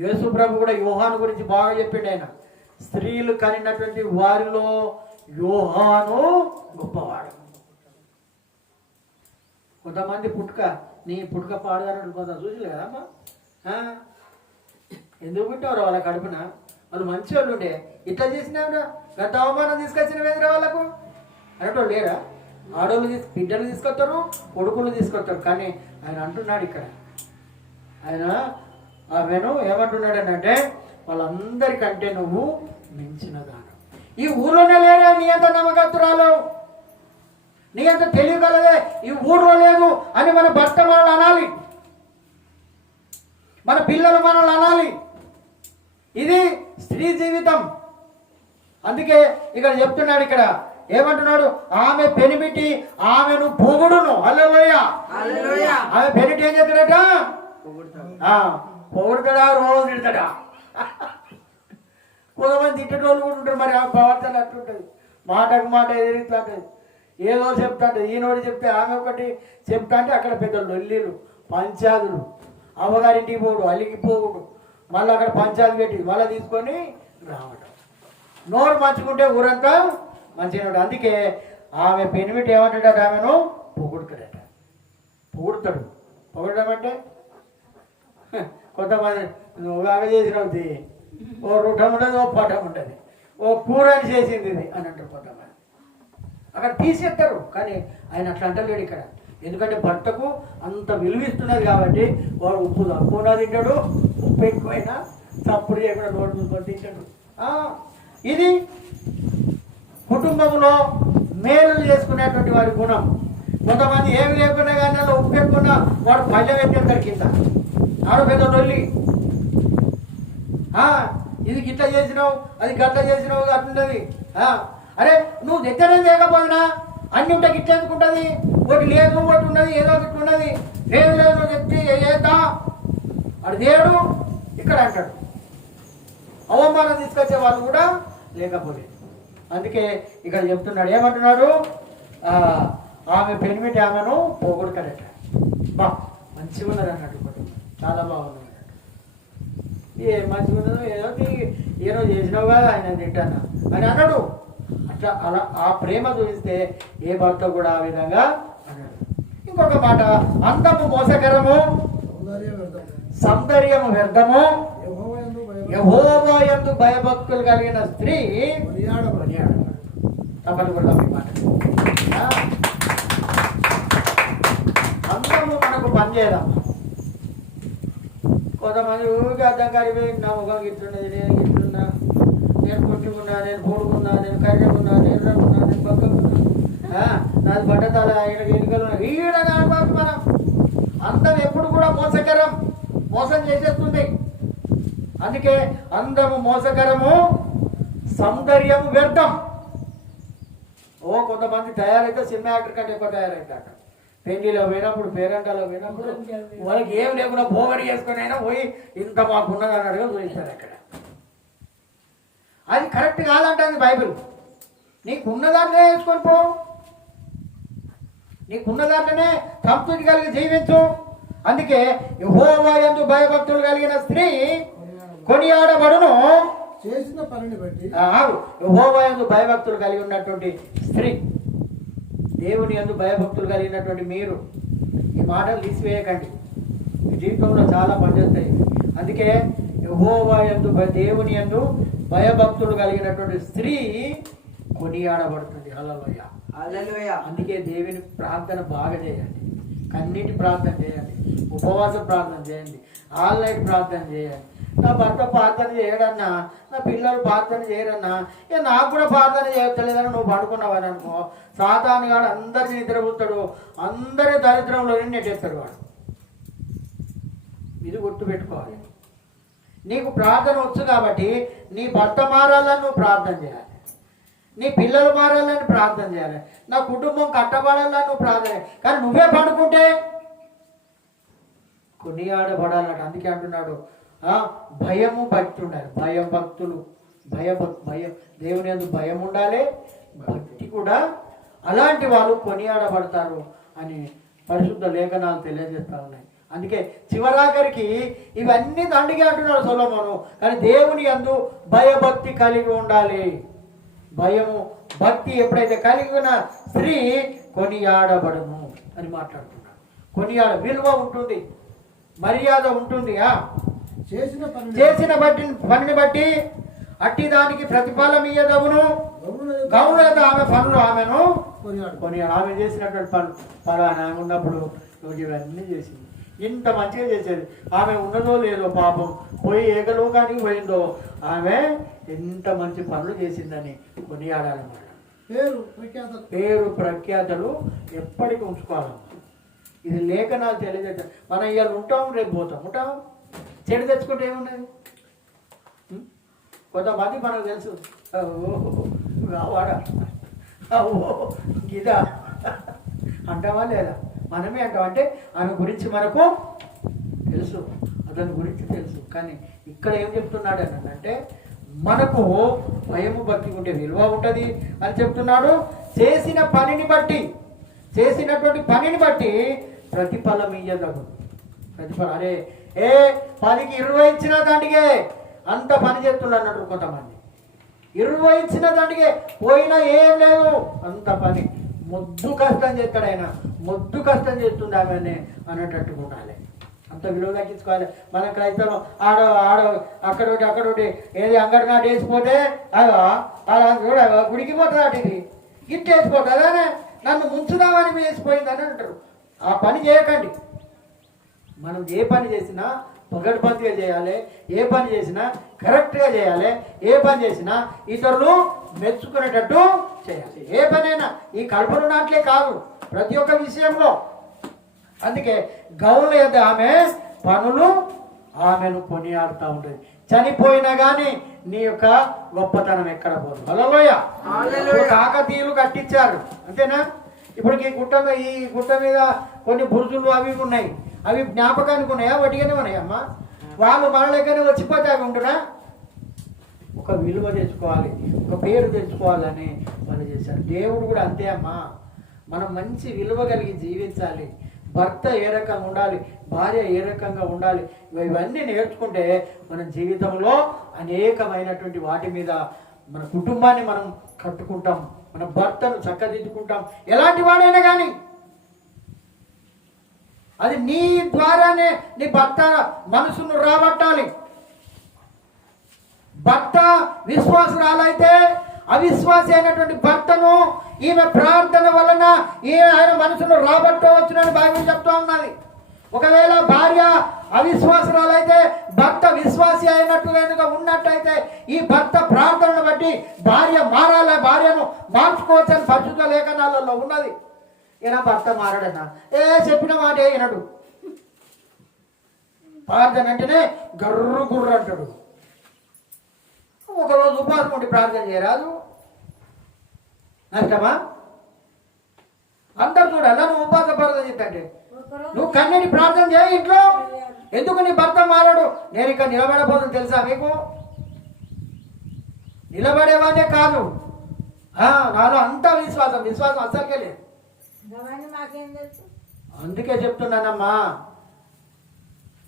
యేసు ప్రభు కూడా యోహాను గురించి బాగా చెప్పాడు. ఆయన స్త్రీలు కనినటువంటి వారిలో యోహాను గొప్పవాడు. కొంతమంది నీ పుట్టుక పాడదానట్టు కొంత చూసిలే కదమ్మా. ఎందుకు పుట్టారు వాళ్ళ కడుపున? వాళ్ళు మంచి వాళ్ళు ఉండే, ఇట్లా చేసినావురా, గత అవమానం తీసుకొచ్చిన వేదిరా వాళ్ళకు అనేటోళ్ళు లేరా? ఆడోళ్ళు బిడ్డలు తీసుకొస్తారు, కొడుకులు తీసుకొస్తారు. కానీ ఆయన అంటున్నాడు ఇక్కడ, ఆయన ఆమెను ఏమంటున్నాడు అంటే వాళ్ళందరికంటే నువ్వు మించిన దానం. ఈ ఊళ్ళోనే లేరా నీ అంత నమ్మకస్తురాలు, నీ అంత తెలియగలదే ఈ ఊళ్ళో లేదు అని మన భర్త మనల్ని అనాలి, మన పిల్లలు మనల్ని అనాలి. ఇది స్త్రీ జీవితం. అందుకే ఇక్కడ చెప్తున్నాడు, ఇక్కడ ఏమంటున్నాడు? ఆమె పెనిమిటి ఆమెను పొగుడును. హల్లెలూయా. ఆమె పెనిమిటి ఏం చేస్తాడట? పొగుడుతాడా, రోజు తిడతాడా? కొంతమంది తిట్టేటోళ్ళు కూడా ఉంటారు. మరి ఆ ప్రవర్తన అట్లుంటుంది, మాటకు మాట ఎదిరిట్లాంటుంది. ఏదో చెప్తా అంటే ఈనోడు చెప్తే ఆమె ఒకటి చెప్తా అంటే అక్కడ పెద్ద లొల్లీలు, పంచాదులు, అమ్మగారింటికి పోడు, అలిగిపోవుడు, మళ్ళీ అక్కడ పంచాయతీ పెట్టి మళ్ళీ తీసుకొని రావడం. నోరు మంచుకుంటే ఊరంతా మంచిగా ఉంటాడు. అందుకే ఆమె పెనిమిటి ఏమంటాడట? ఆమెను పొగుడుతాడట. పొగుడుతాడు. పొగడడం అంటే కొంతమంది నువ్వు బాగా చేసినవుది, ఓ రుఠం ఉండదు, ఓ పటం ఉంటుంది, ఓ కూరని చేసింది ఇది అని అంటారు కొంతమంది. అక్కడ తీసేస్తారు. కానీ ఆయన అట్లా అంటలేడు ఇక్కడ. ఎందుకంటే భర్తకు అంత విలువిస్తున్నది కాబట్టి వాడు ఉప్పు తక్కువ తింటాడు, ఉప్పు ఎక్కువైనా తప్పుడు చేయకుండా నోటు చూసుకొని తింటాడు. ఇది కుటుంబంలో మేలు చేసుకునేటువంటి వారి గుణం. కొంతమంది ఏమి లేకున్నా కానీ అలా ఉప్పు ఎక్కున్నా వాడు పల్లె పెట్టేస్తారు కింద, ఆడ పెద్ద నొల్లి. ఇది గిట్ల చేసినావు, అది గట్ల చేసినావు అట్లుంటుంది. అరే నువ్వు తెచ్చడం లేకపోయినా అన్ని ఉంటే గిట్ల ఎందుకుంటుంది? ఒకటి లేదు, ఒకటి ఉన్నది, ఏదో ఒకటి ఉన్నది. లేదు లేదు నువ్వు తెచ్చి ఏదా అది దేవుడు ఇక్కడ అంటాడు. అవమానం తీసుకొచ్చే వాళ్ళు కూడా లేకపోలేదు. అందుకే ఇక్కడ చెప్తున్నాడు, ఏమంటున్నాడు? ఆమె పెనిమిటి ఆమెను పోగొడతాడట. మంచిగా ఉన్నది అన్నట్టు, చాలా బాగున్నది అన్నట్టు. ఏ మంచిగా ఉన్నదో ఏదో ఏదో చేసినావుగా ఆయన తింటానా అని అన్నాడు. అట్లా అలా ఆ ప్రేమ చూపిస్తే ఏ భర్త కూడా ఆ విధంగా అన్నాడు. ఇంకొక మాట, అందము మోసకరము, సౌందర్యము వ్యర్థము, యెహోవా యందు భయభక్తులు కలిగిన స్త్రీ కొనియాడబడు. తప్పని కూడా మీ మాట. అందము మనకు పనిచేయదాం. కొంతమంది ఊరికి అర్థం కలిపి నా ముఖం ఇట్లున్నది, నేను ఇట్లున్నా, నేను పుట్టుకున్నా, నేను పూడుకున్నా, నేను కరిగకున్నా, నేను రకున్నా, నేను పక్కకున్నా, నాది బట్టతల ఎలుకలు ఈడ కాదు. మనం అందం ఎప్పుడు కూడా మోసకరం, మోసం చేసేస్తుంది. అందుకే అందము మోసకరము, సౌందర్యము వ్యర్థం. కొంతమంది తయారైతే సినిమా యాక్టర్ కంటే ఎక్కువ తయారైతాక పెళ్లిలో పోయినప్పుడు, పేరెంటాలో పోయినప్పుడు వాళ్ళకి ఏం లేకుండా పోగడి చేసుకుని అయినా పోయి ఇంత మాకున్నది అన్నట్టుగా చూపిస్తారు అక్కడ. అది కరెక్ట్ కాదంటుంది బైబిల్. నీకున్న దాంట్లోనే వేసుకొని పో, నీకున్న దాంట్లోనే సంతృప్తి కలిగి జీవించు. అందుకే యెహోవా యందు భయభక్తులు కలిగిన స్త్రీ కొనియాడబడును. చేసిన పనిని బట్టి యెహోవా యందు భయభక్తులు కలిగి ఉన్నటువంటి స్త్రీ, దేవుని యందు భయభక్తులు కలిగినటువంటి మీరు ఈ మాటలు తీసివేయకండి. మీ జీవితంలో చాలా పనిచేస్తాయి. అందుకే యెహోవా యందు దేవుని యందు భయభక్తులు కలిగినటువంటి స్త్రీ కొనియాడబడుతుంది. హల్లెలూయా, హల్లెలూయా. అందుకే దేవుని ప్రార్థన బాగా చేయండి, కన్నీటి ప్రార్థన చేయండి, ఉపవాస ప్రార్థన చేయండి, ఆల్ నైట్ ప్రార్థన చేయండి. నా భర్త ప్రార్థన చేయడన్నా, నా పిల్లలు ప్రార్థన చేయరన్నా, నాకు కూడా ప్రార్థన చేయలేదని నువ్వు పడుకున్నావని అనుకో, సాతాను గాడు అందరినీ నిద్రపుతాడు, అందరి దరిద్రంలో నెట్టేస్తాడు వాడు. ఇది గుర్తుపెట్టుకోవాలి. నీకు ప్రార్థన వచ్చు కాబట్టి నీ భర్త మారాలని నువ్వు ప్రార్థన చేయాలి, నీ పిల్లలు మారాలని ప్రార్థన చేయాలి, నా కుటుంబం కట్టబడాలని నువ్వు ప్రార్థన చేయాలి. కానీ నువ్వే పడుకుంటే కొనియాడబడాలట. అందుకే అంటున్నాడు భయము భక్తి ఉండాలి. భయం భక్తులు, భయం దేవుని యందు భయం ఉండాలి, భక్తి కూడా. అలాంటి వాళ్ళు కొనియాడబడతారు అని పరిశుద్ధ లేఖనాలు తెలియజేస్తా ఉన్నాయి. అందుకే చివరాఖరికి ఇవన్నీ దండిగా అంటున్నాడు సొలొమోను. కానీ దేవుని యందు భయభక్తి కలిగి ఉండాలి. భయము భక్తి ఎప్పుడైతే కలిగి ఉన్న స్త్రీ కొనియాడబడును అని మాట్లాడుతున్నాడు. కొనియాడ విలువ ఉంటుంది, మర్యాద ఉంటుంది. చేసిన పనిని బట్టి అట్టి దానికి ప్రతిఫలం ఇయ్యదవును. గౌరవ ఆమె పనులు ఆమెను కొనియాడు. ఆమె చేసినటువంటి పనులు పలానా ఆమె ఉన్నప్పుడు ఇవన్నీ చేసింది, ఇంత మంచిగా చేసేది. ఆమె ఉన్నదో లేదో పాపం, పోయి ఏకలోకానికి పోయిందో, ఆమె ఎంత మంచి పనులు చేసిందని కొనియాడాలన్నమాట. పేరు ప్రఖ్యాతలు ఎప్పటికీ ఉంచుకోవాలన్నమాట. ఇది లేఖనాలు తెలియజేస్తాం. మనం ఇవాళ ఉంటాం, రేపు పోతాం. చెడు తెచ్చుకుంటే ఏమున్నది? కొంతమంది మనకు తెలుసు, వాడా గీదా అంటావా లేదా? మనమే అంటాం. అంటే ఆమె గురించి మనకు తెలుసు, అతని గురించి తెలుసు. కానీ ఇక్కడ ఏం చెప్తున్నాడు అంటే మనకు భయము భక్తి ఉంటే విలువ ఉంటుంది అని చెప్తున్నాడు. చేసినటువంటి పనిని బట్టి ప్రతిఫలం ఇయ్యదగు. ప్రతిఫలం అరే పనికి 20 ఇచ్చిన దాంటికే అంత పని చేస్తున్నారు అన్నట్టు కొంతమంది. 20 ఇచ్చిన దాంటికే పోయినా ఏం లేదు, అంత పని. మొద్దు కష్టం చేస్తాడు ఆయన, మొద్దు కష్టం చేస్తుంది ఆమె అనేటట్టు ఉండాలి. అంత విలువ తగ్గించుకోవాలి. మన క్రైస్తవం అక్కడొకటి ఏది అంగడి నాటి వేసిపోతే అలా గుడికి పోతుంది. అటు గిట్టి వేసిపోతుంది, అదే నన్ను ముంచుదామని వేసిపోయింది అని అంటారు. ఆ పని చేయకండి. మనం ఏ పని చేసినా పగడ్బందీగా చేయాలి, ఏ పని చేసినా కరెక్ట్గా చేయాలి, ఏ పని చేసినా ఇతరులు మెచ్చుకునేటట్టు చేయాలి. ఏ పనైనా ఈ కల్పన నాట్లే కాదు, ప్రతి ఒక్క విషయంలో. అందుకే గౌరవ యొక్క ఆమె పనులు ఆమెను కొనియాడుతూ ఉంటుంది. చనిపోయినా కానీ నీ యొక్క గొప్పతనం ఎక్కడ పోదు. హల్లెలూయా. కాకతీయులు కట్టించారు అంతేనా? ఇప్పుడు ఈ గుట్ట మీద కొన్ని బురుజులు అవి ఉన్నాయి, అవి జ్ఞాపకానికి ఉన్నాయా? వటిగానే ఉన్నాయమ్మా. వాళ్ళు మన దగ్గర వచ్చిపోతే అవి ఉంటున్నా? ఒక విలువ తెచ్చుకోవాలి, ఒక పేరు తెచ్చుకోవాలని వాళ్ళు చేశారు. దేవుడు కూడా అంతే అమ్మా. మనం మంచి విలువ కలిగి జీవించాలి, భర్త ఏ రకంగా ఉండాలి, భార్య ఏ రకంగా ఉండాలి, ఇవన్నీ నేర్చుకుంటే మన జీవితంలో అనేకమైనటువంటి వాటి మీద మన కుటుంబాన్ని మనం కట్టుకుంటాం, మన భర్తను చక్కదిద్దుకుంటాం. ఎలాంటి వాడైనా కానీ అది నీ ద్వారానే నీ భర్త మనసును రాబట్టాలి. భర్త విశ్వాసురాలైతే అవిశ్వాసి అయినటువంటి భర్తను ఈమె ప్రార్థన వలన ఆయన మనసును రాబట్టవచ్చునని బైబిల్ చెప్తా ఉన్నది. ఒకవేళ భార్య అవిశ్వాసురాలైతే భర్త విశ్వాసి అయినట్టుగా ఉన్నట్టయితే ఈ భర్త ప్రార్థనను బట్టి భార్య మారాలి, భార్యను మార్చుకోవచ్చని పరిశుద్ధ లేఖనాలలో ఉన్నది. ఈయన భర్త మారడన్నా, చెప్పిన మాట వినడు, ప్రార్థన అంటేనే గర్రు గుర్రు అంటాడు. ఒకరోజు ఉపాసం ఉండి ప్రార్థన చేయరాదు, నష్టమా? అందరు చూడాలా నువ్వు ఉపాస ప్రార్థన చేస్తే? నువ్వు కన్నీటి ప్రార్థన చేయ ఇంట్లో. ఎందుకు నీ భర్త మారాడు? నేను ఇక్కడ నిలబడబోతుంది తెలుసా మీకు? నిలబడేవాడే కాదు, నాలో అంత విశ్వాసం అస్సలకే లేదు. అందుకే చెప్తున్నానమ్మా,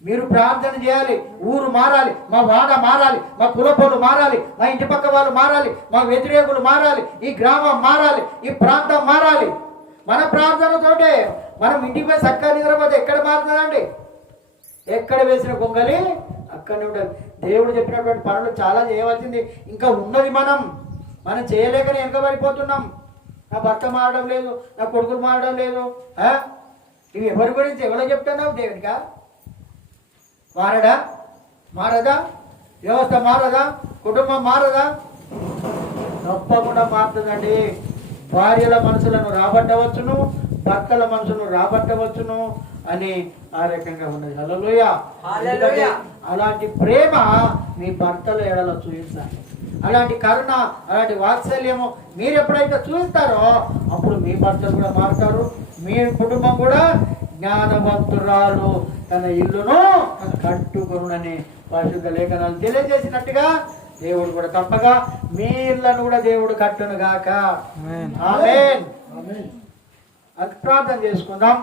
మీరు ప్రార్థన చేయాలి. ఊరు మారాలి, మా వాడ మారాలి, మా కులపోలు మారాలి, మా ఇంటి పక్క వాళ్ళు మారాలి, మా వ్యతిరేకులు మారాలి, ఈ గ్రామం మారాలి, ఈ ప్రాంతం మారాలి. మన ప్రార్థనతోటే మనం ఇంటికి పోయి చక్కగా నిద్రపోతే ఎక్కడ మారుతుందండి? ఎక్కడ వేసిన గొంగలి అక్కడనే ఉంటుంది. దేవుడు చెప్పినటువంటి పనులు చాలా చేయవలసింది ఇంకా ఉన్నది. మనం చేయలేకనే వెనకబడిపోతున్నాం. నా భర్త మారడం లేదు, నా కొడుకులు మారడం లేదు. ఇవి ఎవరి గురించి ఎవరో చెప్తున్నావు? దేవుడికా? మారదా? వ్యవస్థ మారదా? కుటుంబం మారదా? తప్పకుండా మారుతుందండి. భార్యల మనసులను రాబట్టవచ్చును, భర్తల మనసును రాబట్టవచ్చును అని ఆ రకంగా ఉన్నది. హల్లెలూయా. అలాంటి ప్రేమ మీ భర్తల ఎడలో చూపించాలి. అలాంటి కరుణ, అలాంటి వాత్సల్యము మీరు ఎప్పుడైతే చూస్తారో అప్పుడు మీ భర్తలు కూడా మారుతారు, మీ కుటుంబం కూడా జ్ఞానవంతురాలు తన ఇల్లును కట్టుకొనునని పరిశుద్ధ లేఖనాలు తెలియజేసినట్టుగా దేవుడు కూడా తప్పగా మీ ఇళ్లను కూడా దేవుడు కట్టును గాక. ఆమేన్. ప్రార్థన చేసుకుందాం.